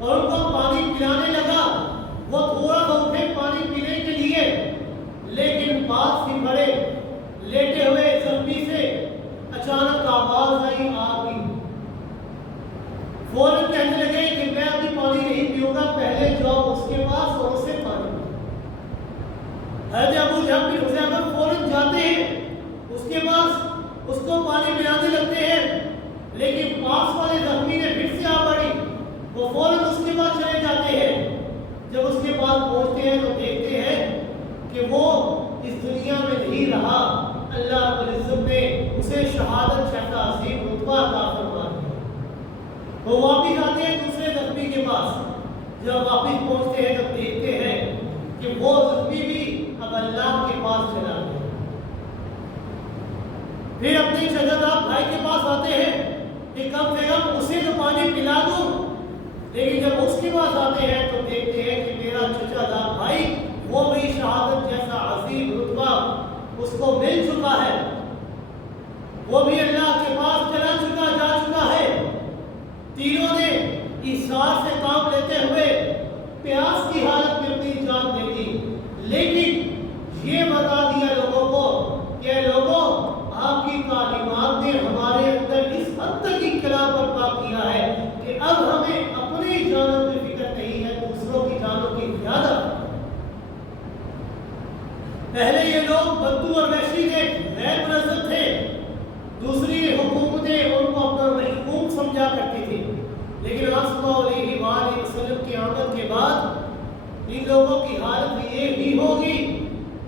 اور ان کو پانی پلانے لگا، وہ تھوڑا سا اٹھے پانی پینے کے لیے، لیکن پاس ہی پڑے لیٹے ہوئے زخمی سے اچانک آواز آئی آگ کی۔ فوراً کہنے لگے کہ میں ابھی پانی نہیں پیوں گا، پہلے جاؤ اس کے پاس اور اسے پانی پیو۔ حضرت ابو جہل بن حذیفہ فوراً جاتے ہیں اس کے پاس، اس کو پانی پلانے لگتے ہیں، لیکن پاس والے زخمی نے پھر سے آ پڑی، وہ فوراً اس کے پاس چلے جاتے ہیں۔ جب اس کے پاس پہنچتے ہیں تو دیکھتے ہیں کہ وہ اس دنیا میں نہیں رہا، اللہ رب العزت نے اسے شہادت جیسا عظیم رتبہ عطا فرما دیا۔ وہ واپس آتے ہیں دوسرے زخمی کے پاس، جب واپس پہنچتے ہیں تو دیکھتے ہیں کہ وہ زخمی بھی اب اللہ کے پاس چلا گیا۔ پھر اپنے شہزاد بھائی کے پاس آتے ہیں کہ کم سے کم اسے تو پانی پلا دوں، لیکن جب اس کے پاس آتے ہیں تو دیکھتے ہیں کہ میرا چچا زاد بھائی وہ بھی شہادت جیسا عظیم رتبہ اس کو مل چکا ہے، وہ بھی اللہ کے پاس چلا چکا جا چکا ہے۔ تینوں نے ایثار سے کام لیتے ہوئے پیاس کی حالت میں اپنی جان دے دی، لیکن یہ بتا دیا لوگوں کو کہ لوگوں آپ کی تعلیمات نے ہمارے اندر اس حد تک انقلاب برپا کیا ہے کہ اب ہمیں اپنی جانوں کی فکر نہیں ہے، دوسروں کی جانوں کی زیادہ۔ پہلے یہ لوگ بدو اور وحشی تھے، غیر منظم تھے، دوسری حکومتیں ان کو اپنا محکوم سمجھا کرتی تھی، لیکن آپ صلی اللہ علیہ وآلہ وسلم کی آمد کے بعد ان لوگوں کی حالت یہ بھی ہوگی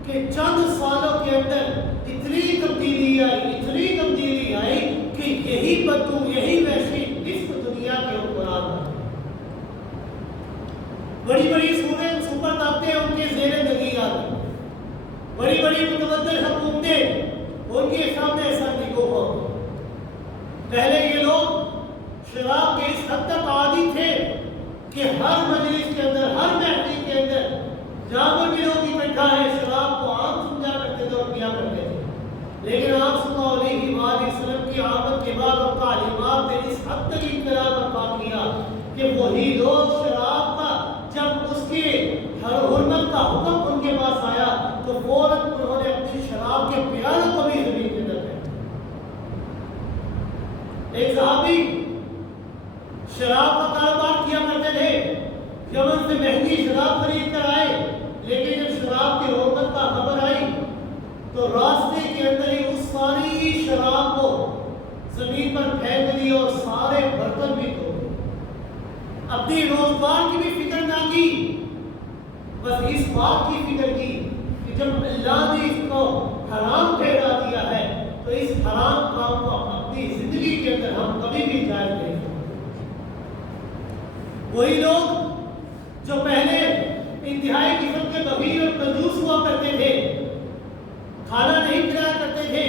کہ چند سالوں کے اندر اتنی تبدیلی آئی، کہ ہر مجلس کے اندر، ہر محفل کے اندر جہاں پر بھی لوگ اکٹھا ہے شراب کو عام سمجھا کرتے تھے اور پیا کرتے تھے، لیکن آپ صلی اللہ علیہ وآلہ وسلم کی آمد کے بعد اور تعلیمات نے اس حد تک انقلاب برپا کیا کہ وہی لوگ شراب کا جب اس کے حرمت کا حکم ان کے پاس آیا تو فوراً انہوں نے اپنی شراب کے پیالوں کو بھی زمین کے اندر پھینک دیا۔ ایک صحابی شراب کا کاروبار کیا کرتے تھے، یمن سے مہنگی شراب خرید کر آئے، لیکن جب شراب کی حرمت کا خبر آئی تو راستے کے اندر ہی اس ساری شراب کو زمین پر پھینک دی اور سارے برتن بھی دھو دیے۔ اپنی روزگار کی بھی فکر نہ کی، بس اس بات کی فکر کی کہ جب اللہ نے اس کو حرام ٹھہرا دیا ہے تو اس حرام کام کو اپنی زندگی کے اندر ہم کبھی بھی جائز نہیں کریں۔ وہی لوگ جو پہلے انتہائی قسم کے بخیل اور کنجوس ہوا کرتے تھے، کھانا نہیں کھلایا کرتے تھے،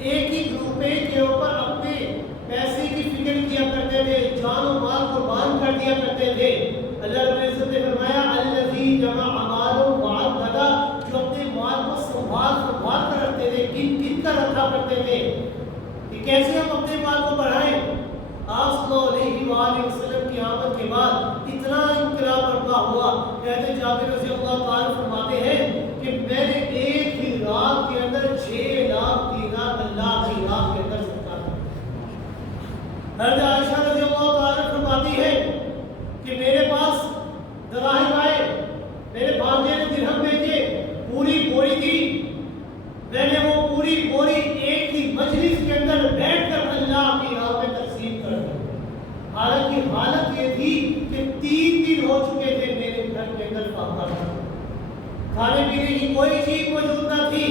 ایک ہی روپے کے اوپر اپنے پیسے کی فکر کیا کرتے تھے، جان و مال قربان کر دیا کرتے تھے، اللہ رب العزت نے فرمایا الذی جمع مالہ وعددہ، جو اپنے مال کو سنبھال کر رکھتے تھے، گن کر رکھا کرتے تھے کہ کیسے ہم اپنے مال کو بڑھائیں۔ آپ صلی اللہ علیہ وآلہ وسلم کی آمد کے بعد اتنا انقلاب برپا ہوا کہ حضرت جابر رضی اللہ تعالیٰ فرماتے ہیں کہ میں نے ایک ہی رات کے اندر 6 لاکھ دینار اللہ کی راہ کے اندر صدقہ کیا۔ حضرت عائشہ رضی اللہ تعالیٰ فرماتی ہے کہ میرے پاس دراہم آئے، میرے بھانجے نے درہم بھیجے، پوری بوری تھی، میں نے وہ پوری بوری ایک ہی مجلس کے اندر بیٹھ کر اللہ کی راہ میں تقسیم کر دی۔ حالانکہ حالت یہ تھی کہ 3 دن ہو چکے تھے میرے گھر کے اندر فاقہ تھا، کھانے پینے کی کوئی چیز موجود نہ تھی،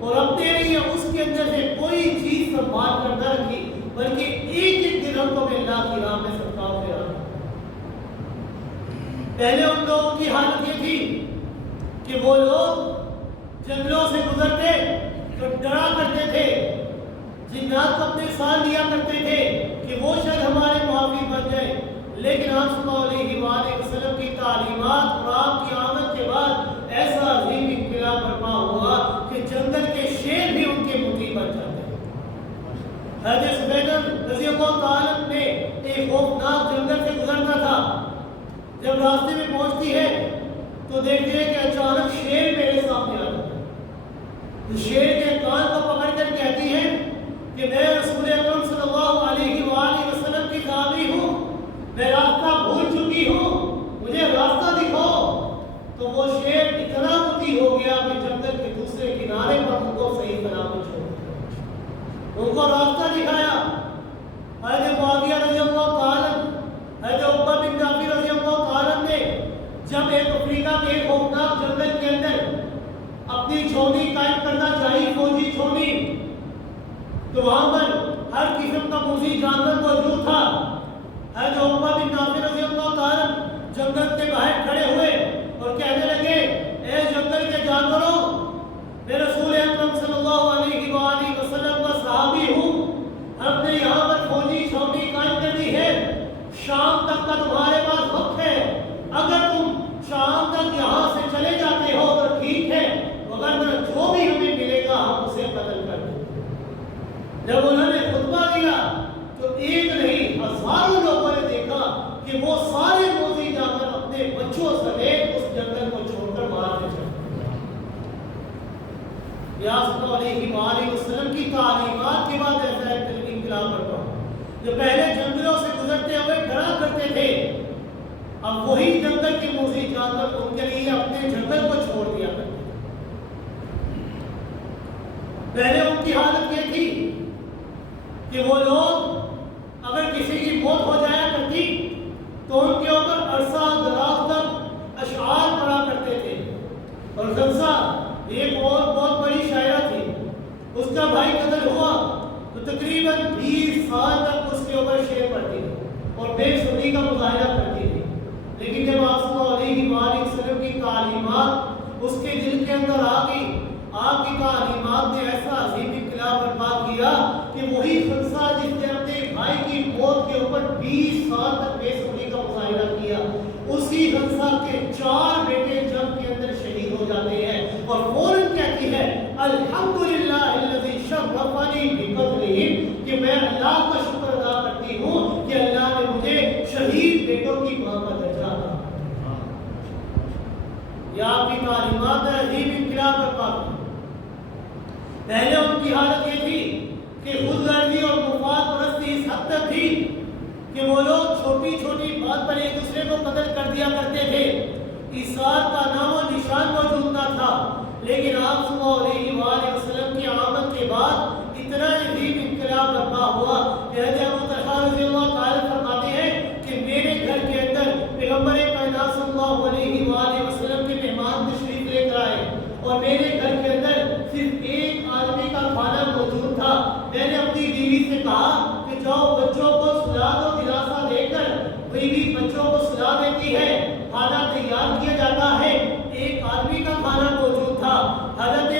اور اپنے لیے اس کے اندر سے کوئی چیز سنبھال کر نہ رکھی، بلکہ ایک ایک درہم کو میں اللہ کی راہ میں صدقہ دے رہا تھا۔ پہلے ان لوگوں کی حالت یہ تھی کہ وہ لوگ جنگلوں سے گزرتے تو ڈرا کرتے تھے، جنات کو اپنے ساتھ لیا کرتے تھے کہ وہ شاید ہمارے معافی بن جائے، لیکن آپ صلی اللہ علیہ وآلہ وسلم کی تعلیمات اور آپ کی آمد کے بعد ایسا عظیم انقلاب برپا ہوا کہ جنگل کے شیر بھی ان کے مطیع بن جاتے ہیں۔ حضرت زبید رضی اللہ تعالیٰ نے ایک خوفناک جنگل سے گزرنا تھا، جب راستے میں پہنچتی ہے تو دیکھتے ہیں کہ اچانک شیر میرے سامنے آ جاتا ہے، تو شیر کے کان کو پکڑ کر کہتی ہے کہ میں رسول اکرم صلی اللہ علیہ وآلہ وسلم کی صحابی ہوں، میں راستہ بھول چکی ہوں، مجھے راستہ دکھاؤ۔ تو وہ شیر اتنا مطیع ہو گیا کہ جنگل کے دوسرے کنارے پر ان کو صحیح سلامت چھوڑ دیا، ان کو راستہ دکھایا۔ حضرت معاویہ رضی اللہ تعالیٰ، حضرت عقبہ بن جابر رضی اللہ تعالیٰ نے جب ایک افریقہ کے ایک خوفناک جنگل کے اندر اپنی چھاؤنی قائم کرنا چاہی، فوجی چھاؤنی، تو وہاں پر ہر قسم کا موذی جانور موجود تھا۔ حضرت عقبہ بن جابر رضی اللہ تعالیٰ جنگل کے باہر کھڑے ہوئے اور کہنے لگے اے جنگل کے جانوروں، میں رسول اکرم صلی اللہ علیہ وآلہ وسلم کا صحابی ہوں، ہم نے یہاں پر فوجی چھاؤنی قائم کرنی ہے، شام تک کا تمہارے پاس وقت ہے، اگر تم شام تک یہاں سے چلے جاتے ہو تو ٹھیک ہے، ورنہ جو بھی ہمیں ملے گا ہم اسے قتل کر دیں گے۔ جب انہوں نے خطبہ دیا تو ایک نہیں ہزاروں لوگوں نے دیکھا کہ وہ سارے موذی جانور اپنے بچوں سمیت اس جنگل کو چھوڑ کر باہر چلے گئے۔ یا صلی اللہ علیہ وآلہ وسلم کی تعلیمات کے بعد ایسا انقلاب برپا ہوا۔ جو پہلے جنگلوں سے گزرتے ہوئے ڈرا کرتے تھے، اب وہی جنگل کے موذی جانور ان کے لیے اپنے جنگل کو چھوڑ دیا کرتے تھے۔ پہلے ان کی حالت یہ تھی کہ وہ لوگ اگر کسی کی موت ہو جایا کرتی تو ان کے اوپر عرصہ دراز تک اشعار پڑھا کرتے تھے، اور غنسہ ایک اور بہت بڑی شاعرہ تھی، اس کا بھائی قتل ہوا تو تقریباً 20 سال تک اس کے اوپر شعر پڑھتی تھی اور بے سنی کا مظاہرہ کرتی تھی، لیکن جب آپ صلی اللہ علیہ وآلہ وسلم کی تعلیمات اس کے دل کے اندر آ گئی، آپ کی تعلیمات نے ایسا عظیم انقلاب برپا کیا کہ وہی خنسا جس نے اپنے بھائی کی موت کے اوپر 20 سال تک بے صبری کا مظاہرہ کیا، اسی حنسہ کے 4 بیٹے جنگ کے اندر شہید ہو جاتے ہیں اور فوراً کہتی ہے الحمدللہ الذی شرفنی بقتلہم کہ میں اللہ کا شکر ادا کرتی ہوں کہ اللہ نے مجھے شہید بیٹوں کی ماں کا درجہ عطا کیا۔ یہ آپ کی تعلیمات عظیم انقلاب برپا کی۔ پہلے ان کی حالت یہ تھی کہ خود غرضی اور مفاد پرستی اس حد تک تھی کہ وہ لوگ چھوٹی چھوٹی بات پر ایک دوسرے کو قتل کر دیا کرتے تھے، ایثار کا نام و نشان موجود نہ تھا۔ لیکن آپ صلی اللہ علیہ وآلہ وسلم کی آمد کے بعد اتنا عظیم انقلاب برپا ہوا کہ حضرت ابو طلحہ رضی اللہ تعالیٰ فرماتے ہیں کہ میرے گھر کے اندر پیغمبر کائنات صلی اللہ علیہ وآلہ وسلم کے مہمان تشریف لے کر آئے اور میرے گھر کے اندر صرف ایک آدمی کا کھانا موجود تھا۔ میں نے اپنی بیوی سے کہا کہ جاؤ بچوں کو سلا دو، دلاسا دے کر بیوی بچوں کو سلا دیتی ہے، کھانا تیار کیا جاتا ہے، ایک آدمی کا کھانا موجود تھا۔ حضرت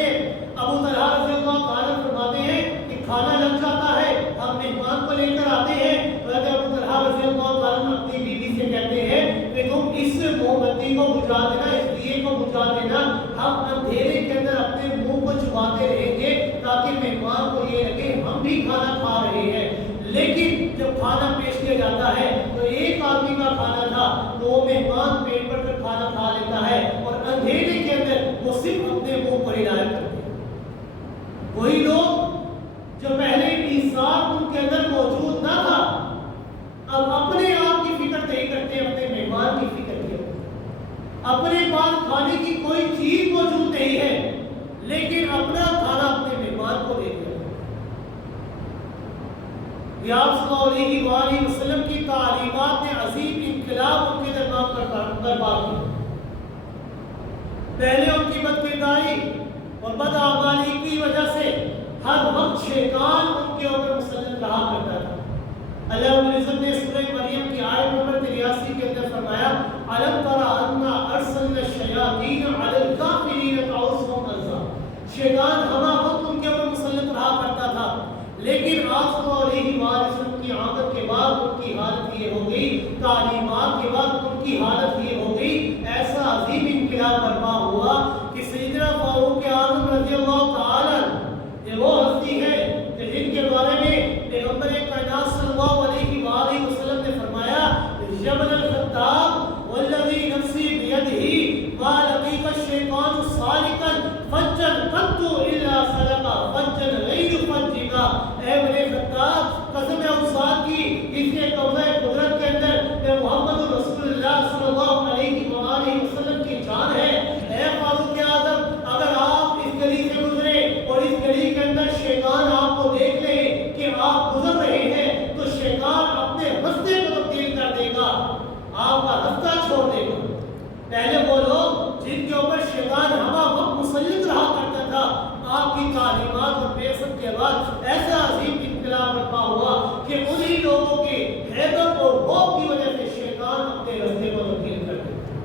ابو طلحہ رضی اللہ تعالیٰ فرماتے ہیں کہ کھانا لگ جاتا ہے، ہم مہمان کو لے کر آتے ہیں۔ حضرت ابو طلحہ رضی اللہ تعالیٰ اپنی بیوی سے کہتے ہیں کہ تم اس موم بتی کو بجھا دینا، اس دیے کو بجھا دینا، ہم اندھیرے کے اندر اپنے منہ کو چھپاتے رہیں گے تاکہ مہمان کو یہ لگے ہم بھی کھانا کھا رہے ہیں۔ لیکن جب کھانا پیش کیا جاتا ہے تو ایک آدمی کا کھانا تھا تو وہ مہمان پیٹ بھر کر کھانا کھا لیتا ہے اور اندھیرے کے اندر وہ صرف اپنے منہ پر ہدایت کرتے ہیں۔ وہی لوگ جو پہلے ایثار ان کے اندر موجود نہ تھا، اب اپنے آپ کی فکر نہیں کرتے، اپنے مہمان کی فکر کرتے۔ اپنے پاس کھانے کی کوئی چیز موجود نہیں ہے لیکن اپنا کھانا اپنے مہمان کو دے دیا۔ یہ آپ صلی اللہ علیہ وآلہ وسلم کی تعلیمات نے عظیم انقلاب ان کے درمیان برپا کیا۔ پہلے ان کی بد کرداری اور بد اعمالی کی وجہ سے ہر وقت شیطان ان کے اوپر مسلط رہا کرتا تھا۔ اللہ رب العزت نے سورہ مریم کی آیت نمبر 83 کے اندر فرمایا الم تر انا ارسلنا الشیاطین علی الکافرین تعصهم عزا۔ شیطان ہمہ وقت ان کے اوپر مسلط رہا کرتا تھا، لیکن آپ صلی اللہ علیہ وسلم کی آمد کے بعد ان کی حالت یہ ہو گئی، تعلیمات کے بعد ان کی حالت یہ ہو گئی، ایسا عظیم انقلاب برپا ہوا کہ سیدنا فاروق اعظم رضی اللہ تعالیٰ یہ وہ ہستی ہے کہ جن کے بارے میں پیغمبر کائنات صلی اللہ علیہ وآلہ وسلم نے فرمایا یا ابن الخطاب والذی نفسی بیدہ ما لقیک الشیطان سالکا فجا قط الا سلکا فجا غیر فجگا۔ اے ابن خطاب قسم ہے اس ذات کی جس کے قبضہ قدرت کے اندر محمد رسول اللہ صلی اللہ علیہ وآلہ وسلم کی جان ہے، اے فاروق اعظم اگر آپ اس گلی سے گزرے اور اس گلی کے اندر شیطان آپ کو دیکھ لے کہ آپ گزر رہے ہیں تو شیطان اپنے رستے کو تبدیل کر دے گا، آپ کا رستہ چھوڑ دے گا۔ پہلے وہ لوگ جن کے اوپر شیطان ہمہ وقت مسلط رہا کرتا تھا، آپ کی تعلیمات اور بعثت کے بعد ایسا عظیم انقلاب برپا ہوا کہ انہی لوگوں کی حیبت اور خوف کی وجہ سے شیطان اپنے رستے کو تبدیل کر دیتا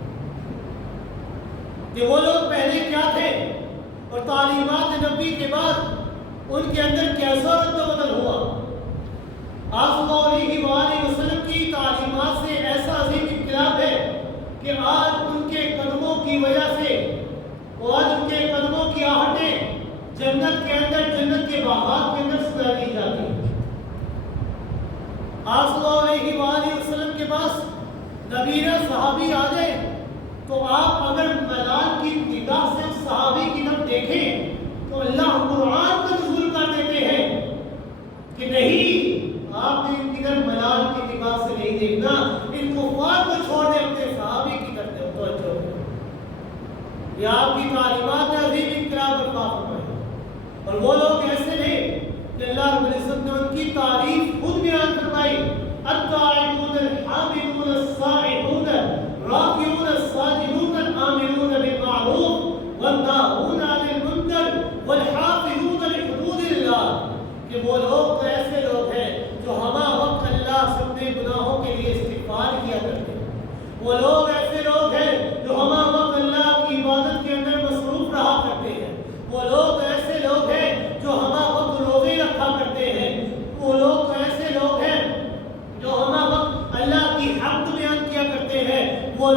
کہ وہ لوگ پہلے کیا تھے اور تعلیمات نبی کے بعد ان کے اندر کیسا رد و بدل ہوا۔ آپ صلی اللہ علیہ وآلہ وسلم کی تعلیمات سے ایسا عظیم انقلاب ہے کہ آج ان کے قدموں کی وجہ سے آج ان کے قدموں کی آہٹیں جنت کے اندر، جنت کے باغات کے اندر سنا دی جاتی ہیں۔ آپ صلی اللہ علیہ وآلہ وسلم کے پاس نبیرہ صحابی آ جائے تو آپ اگر ملال کی نگاہ سے صحابی کی طرف دیکھیں تو اللہ قرآن کا نزول کر دیتے ہیں کہ نہیں، آپ نے ان کی طرف ملال کی نگاہ سے نہیں دیکھنا، ان کفار کو چھوڑ دیں، اپنے صحابی کی طرف توجہ کریں۔ یہ آپ کی تعلیمات نے عظیم انقلاب برپا فرمایا اور وہ لوگ ایسے تھے کہ اللہ رب العزت نے ان کی تعریف خود بیان فرمائی الطائعون الحامدون السائحون راکعون الساجدون الآمرون بالمعروف والناہون عن المنکر والحافظون لحدود اللہ، کہ وہ لوگ تو ایسے لوگ ہیں جو ہمہ وقت اللہ سے اپنے گناہوں کے لیے استغفار کیا کرتے ہیں، وہ لوگ ایسے لوگ ہیں جو ہمہ وقت اللہ کی عبادت کے اندر مصروف رہا کرتے ہیں، وہ لوگ ایسے لوگ ہیں جو ہمہ وقت روزے رکھا کرتے ہیں، وہ لوگ ایسے لوگ ہیں جو ہمہ وقت اللہ کی حمد بیان کیا کرتے ہیں، وہ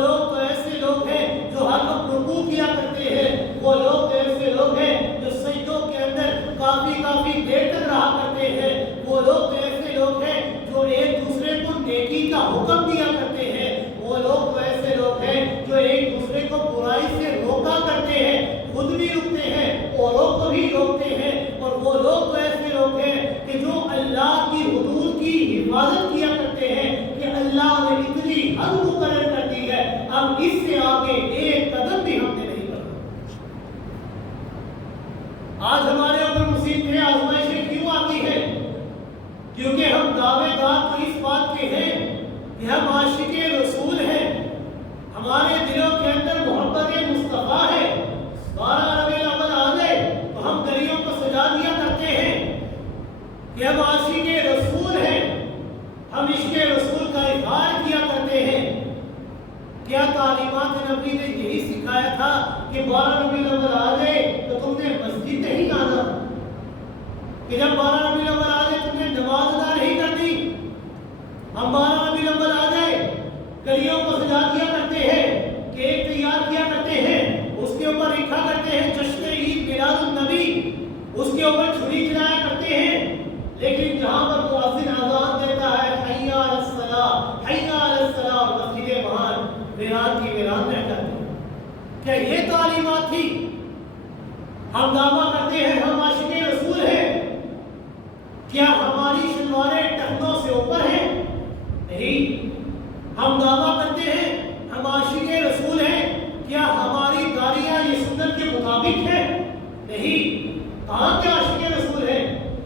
حفاظت کیا کرتے ہیں کہ اللہ نے اتنی حد مقرر کر دی ہے، اب اس سے آگے ایک قدم بھی ہم نے نہیں کرنا۔ آج ہمارے اوپر مصیبتیں آزمائشیں کیوں آتی ہیں؟ کیونکہ ہم دعوے دار تو اس بات کے ہیں کہ ہم عاشق رسول ہیں، ہمارے دلوں کے اندر محبت مصطفیٰ ہے۔ 12 ربیع الاول آ گئے تو ہم گلیوں کو سجا دیا کرتے ہیں کہ ہم عاشق رسول ہیں، ہم عشق رسول کا اظہار کیا کرتے ہیں۔ کیا تعلیمات نبی نے یہی سکھایا تھا کہ 12 ربیع الاول آ گئے تو تم نے مسجد نہیں آنا، کہ جب 12 ربیع الاول آ گئے تم نے نماز ادا نہیں کرنی؟ ہم 12 ربیع الاول آ گئے گلیوں کو سجا دیا کرتے ہیں، کیک تیار کیا کرتے ہیں، اس کے اوپر لکھا کرتے ہیں جشن عید میلاد النبی، اس کے اوپر چھری چلایا کرتے ہیں، لیکن جہاں پر مؤذن اذان دیتا ہے حی علی الصلاۃ حی علی الصلاۃ، مسجدیں وہاں ویران کی ویران رہ جاتی ہیں۔ کیا یہ تعلیمات تھی؟ ہم دعویٰ کرتے ہیں ہم عاشق رسول ہیں، کیا ہماری شلواریں ٹخنوں سے اوپر ہیں؟ نہیں۔ ہم دعویٰ کرتے ہیں ہم عاشق رسول ہیں، کیا ہماری داڑیاں یہ سنت کے مطابق ہے؟ نہیں۔ کہاں کے عاشق رسول ہیں؟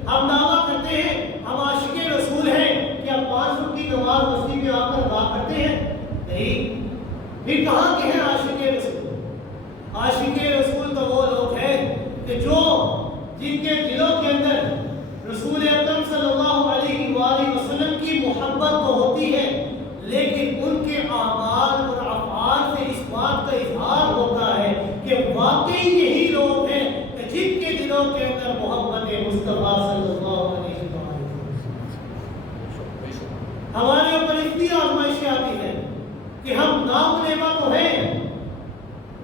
ہم دعویٰ کرتے ہیں ہم عاشق رسول ہیں، کیا 5 وقت کی نماز مسجد میں آ کر ادا کرتے ہیں؟ نہیں۔ پھر کہاں کے ہیں عاشق رسول؟ عاشق رسول تو وہ لوگ ہیں کہ جو جن کے دلوں کے اندر رسول اکرم صلی اللہ علیہ وآلہ وسلم کی محبت تو ہوتی ہے، لیکن ان کے اعمال اور افعال سے اس بات کا اظہار ہوتا ہے کہ واقعی یہی لوگ ہیں کہ جن کے دلوں کے اندر محبت مصطفیٰ صلی اللہ علیہ وسلم۔ ہمارے اوپر اتنی آزمائشیں آتی ہیں کہ ہم نام لیوا تو ہیں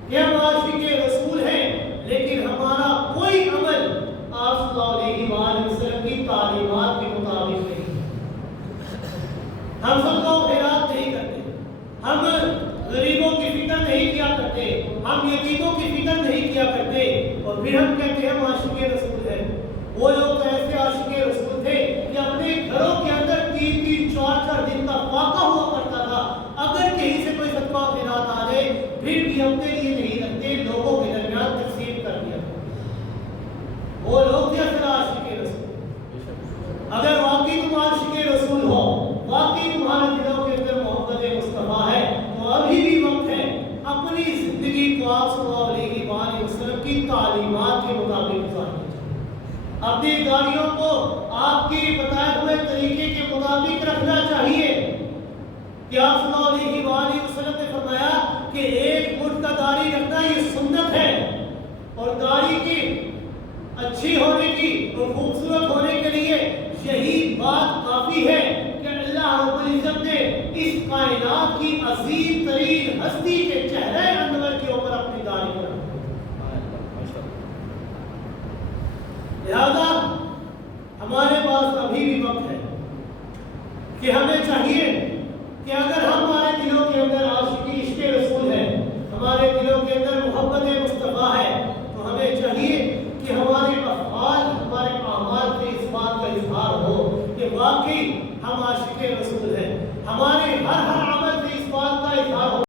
کہ ہم عاشق رسول ہیں، لیکن ہمارا کوئی عمل آپ صلی اللہ علیہ وآلہ وسلم کی تعلیمات کے مطابق نہیں۔ ہم سب کو خیرات نہیں کرتے، ہم غریبوں کی فکر نہیں کیا کرتے، ہم یتیموں کی فکر نہیں کیا کرتے، اور پھر ہم کہتے ہیں ہم عاشق رسول ہیں۔ وہ لوگ ایسے عاشق رسول تھے کہ اپنے گھروں کے اندر 3-3 4-4 دن کا فاقہ ہوا کرتا تھا، اگر کہیں سے کوئی صدقہ خیرات آ جائے پھر بھی اپنے لیے نہیں رکھتے، لوگوں کے درمیان تقسیم کر دیا۔ وہ لوگ تھے اصل عاشق رسول۔ اگر واقعی تم عاشق رسول ہو، واقعی تمہارے دلوں کے اندر محبت مصطفیٰ ہے، تو ابھی بھی وقت ہے اپنی زندگی کو آپ صلی اللہ علیہ وآلہ وسلم کی تعلیمات کے مطابق گزارنا چاہیے، اپنی داڑیوں کو آپ کے بتائے ہوئے طریقے کے مطابق رکھنا چاہیے کہ آپ صلی اللہ علیہ وآلہ وسلم نے فرمایا کہ 1 مٹھ کا داڑھی رکھنا یہ سنت ہے، اور داڑھی کی اچھی ہونے کی اور خوبصورت ہونے کے لیے یہی بات کافی ہے کہ اللہ رب العزت نے اس کائنات کی عظیم ترین ہستی کے چہرے انور کے اوپر اپنی داڑھی کو رکھا۔ لہذا ہمارے پاس ابھی بھی وقت ہے کہ ہمیں چاہیے کہ اگر ہمارے دلوں کے اندر عاشقی عشق رسول ہے، ہمارے دلوں کے اندر محبت مصطفیٰ ہے، تو ہمیں چاہیے کہ ہمارے افعال ہمارے اعمال سے اس بات کا اظہار ہو کہ واقعی ہم عاشق رسول ہیں۔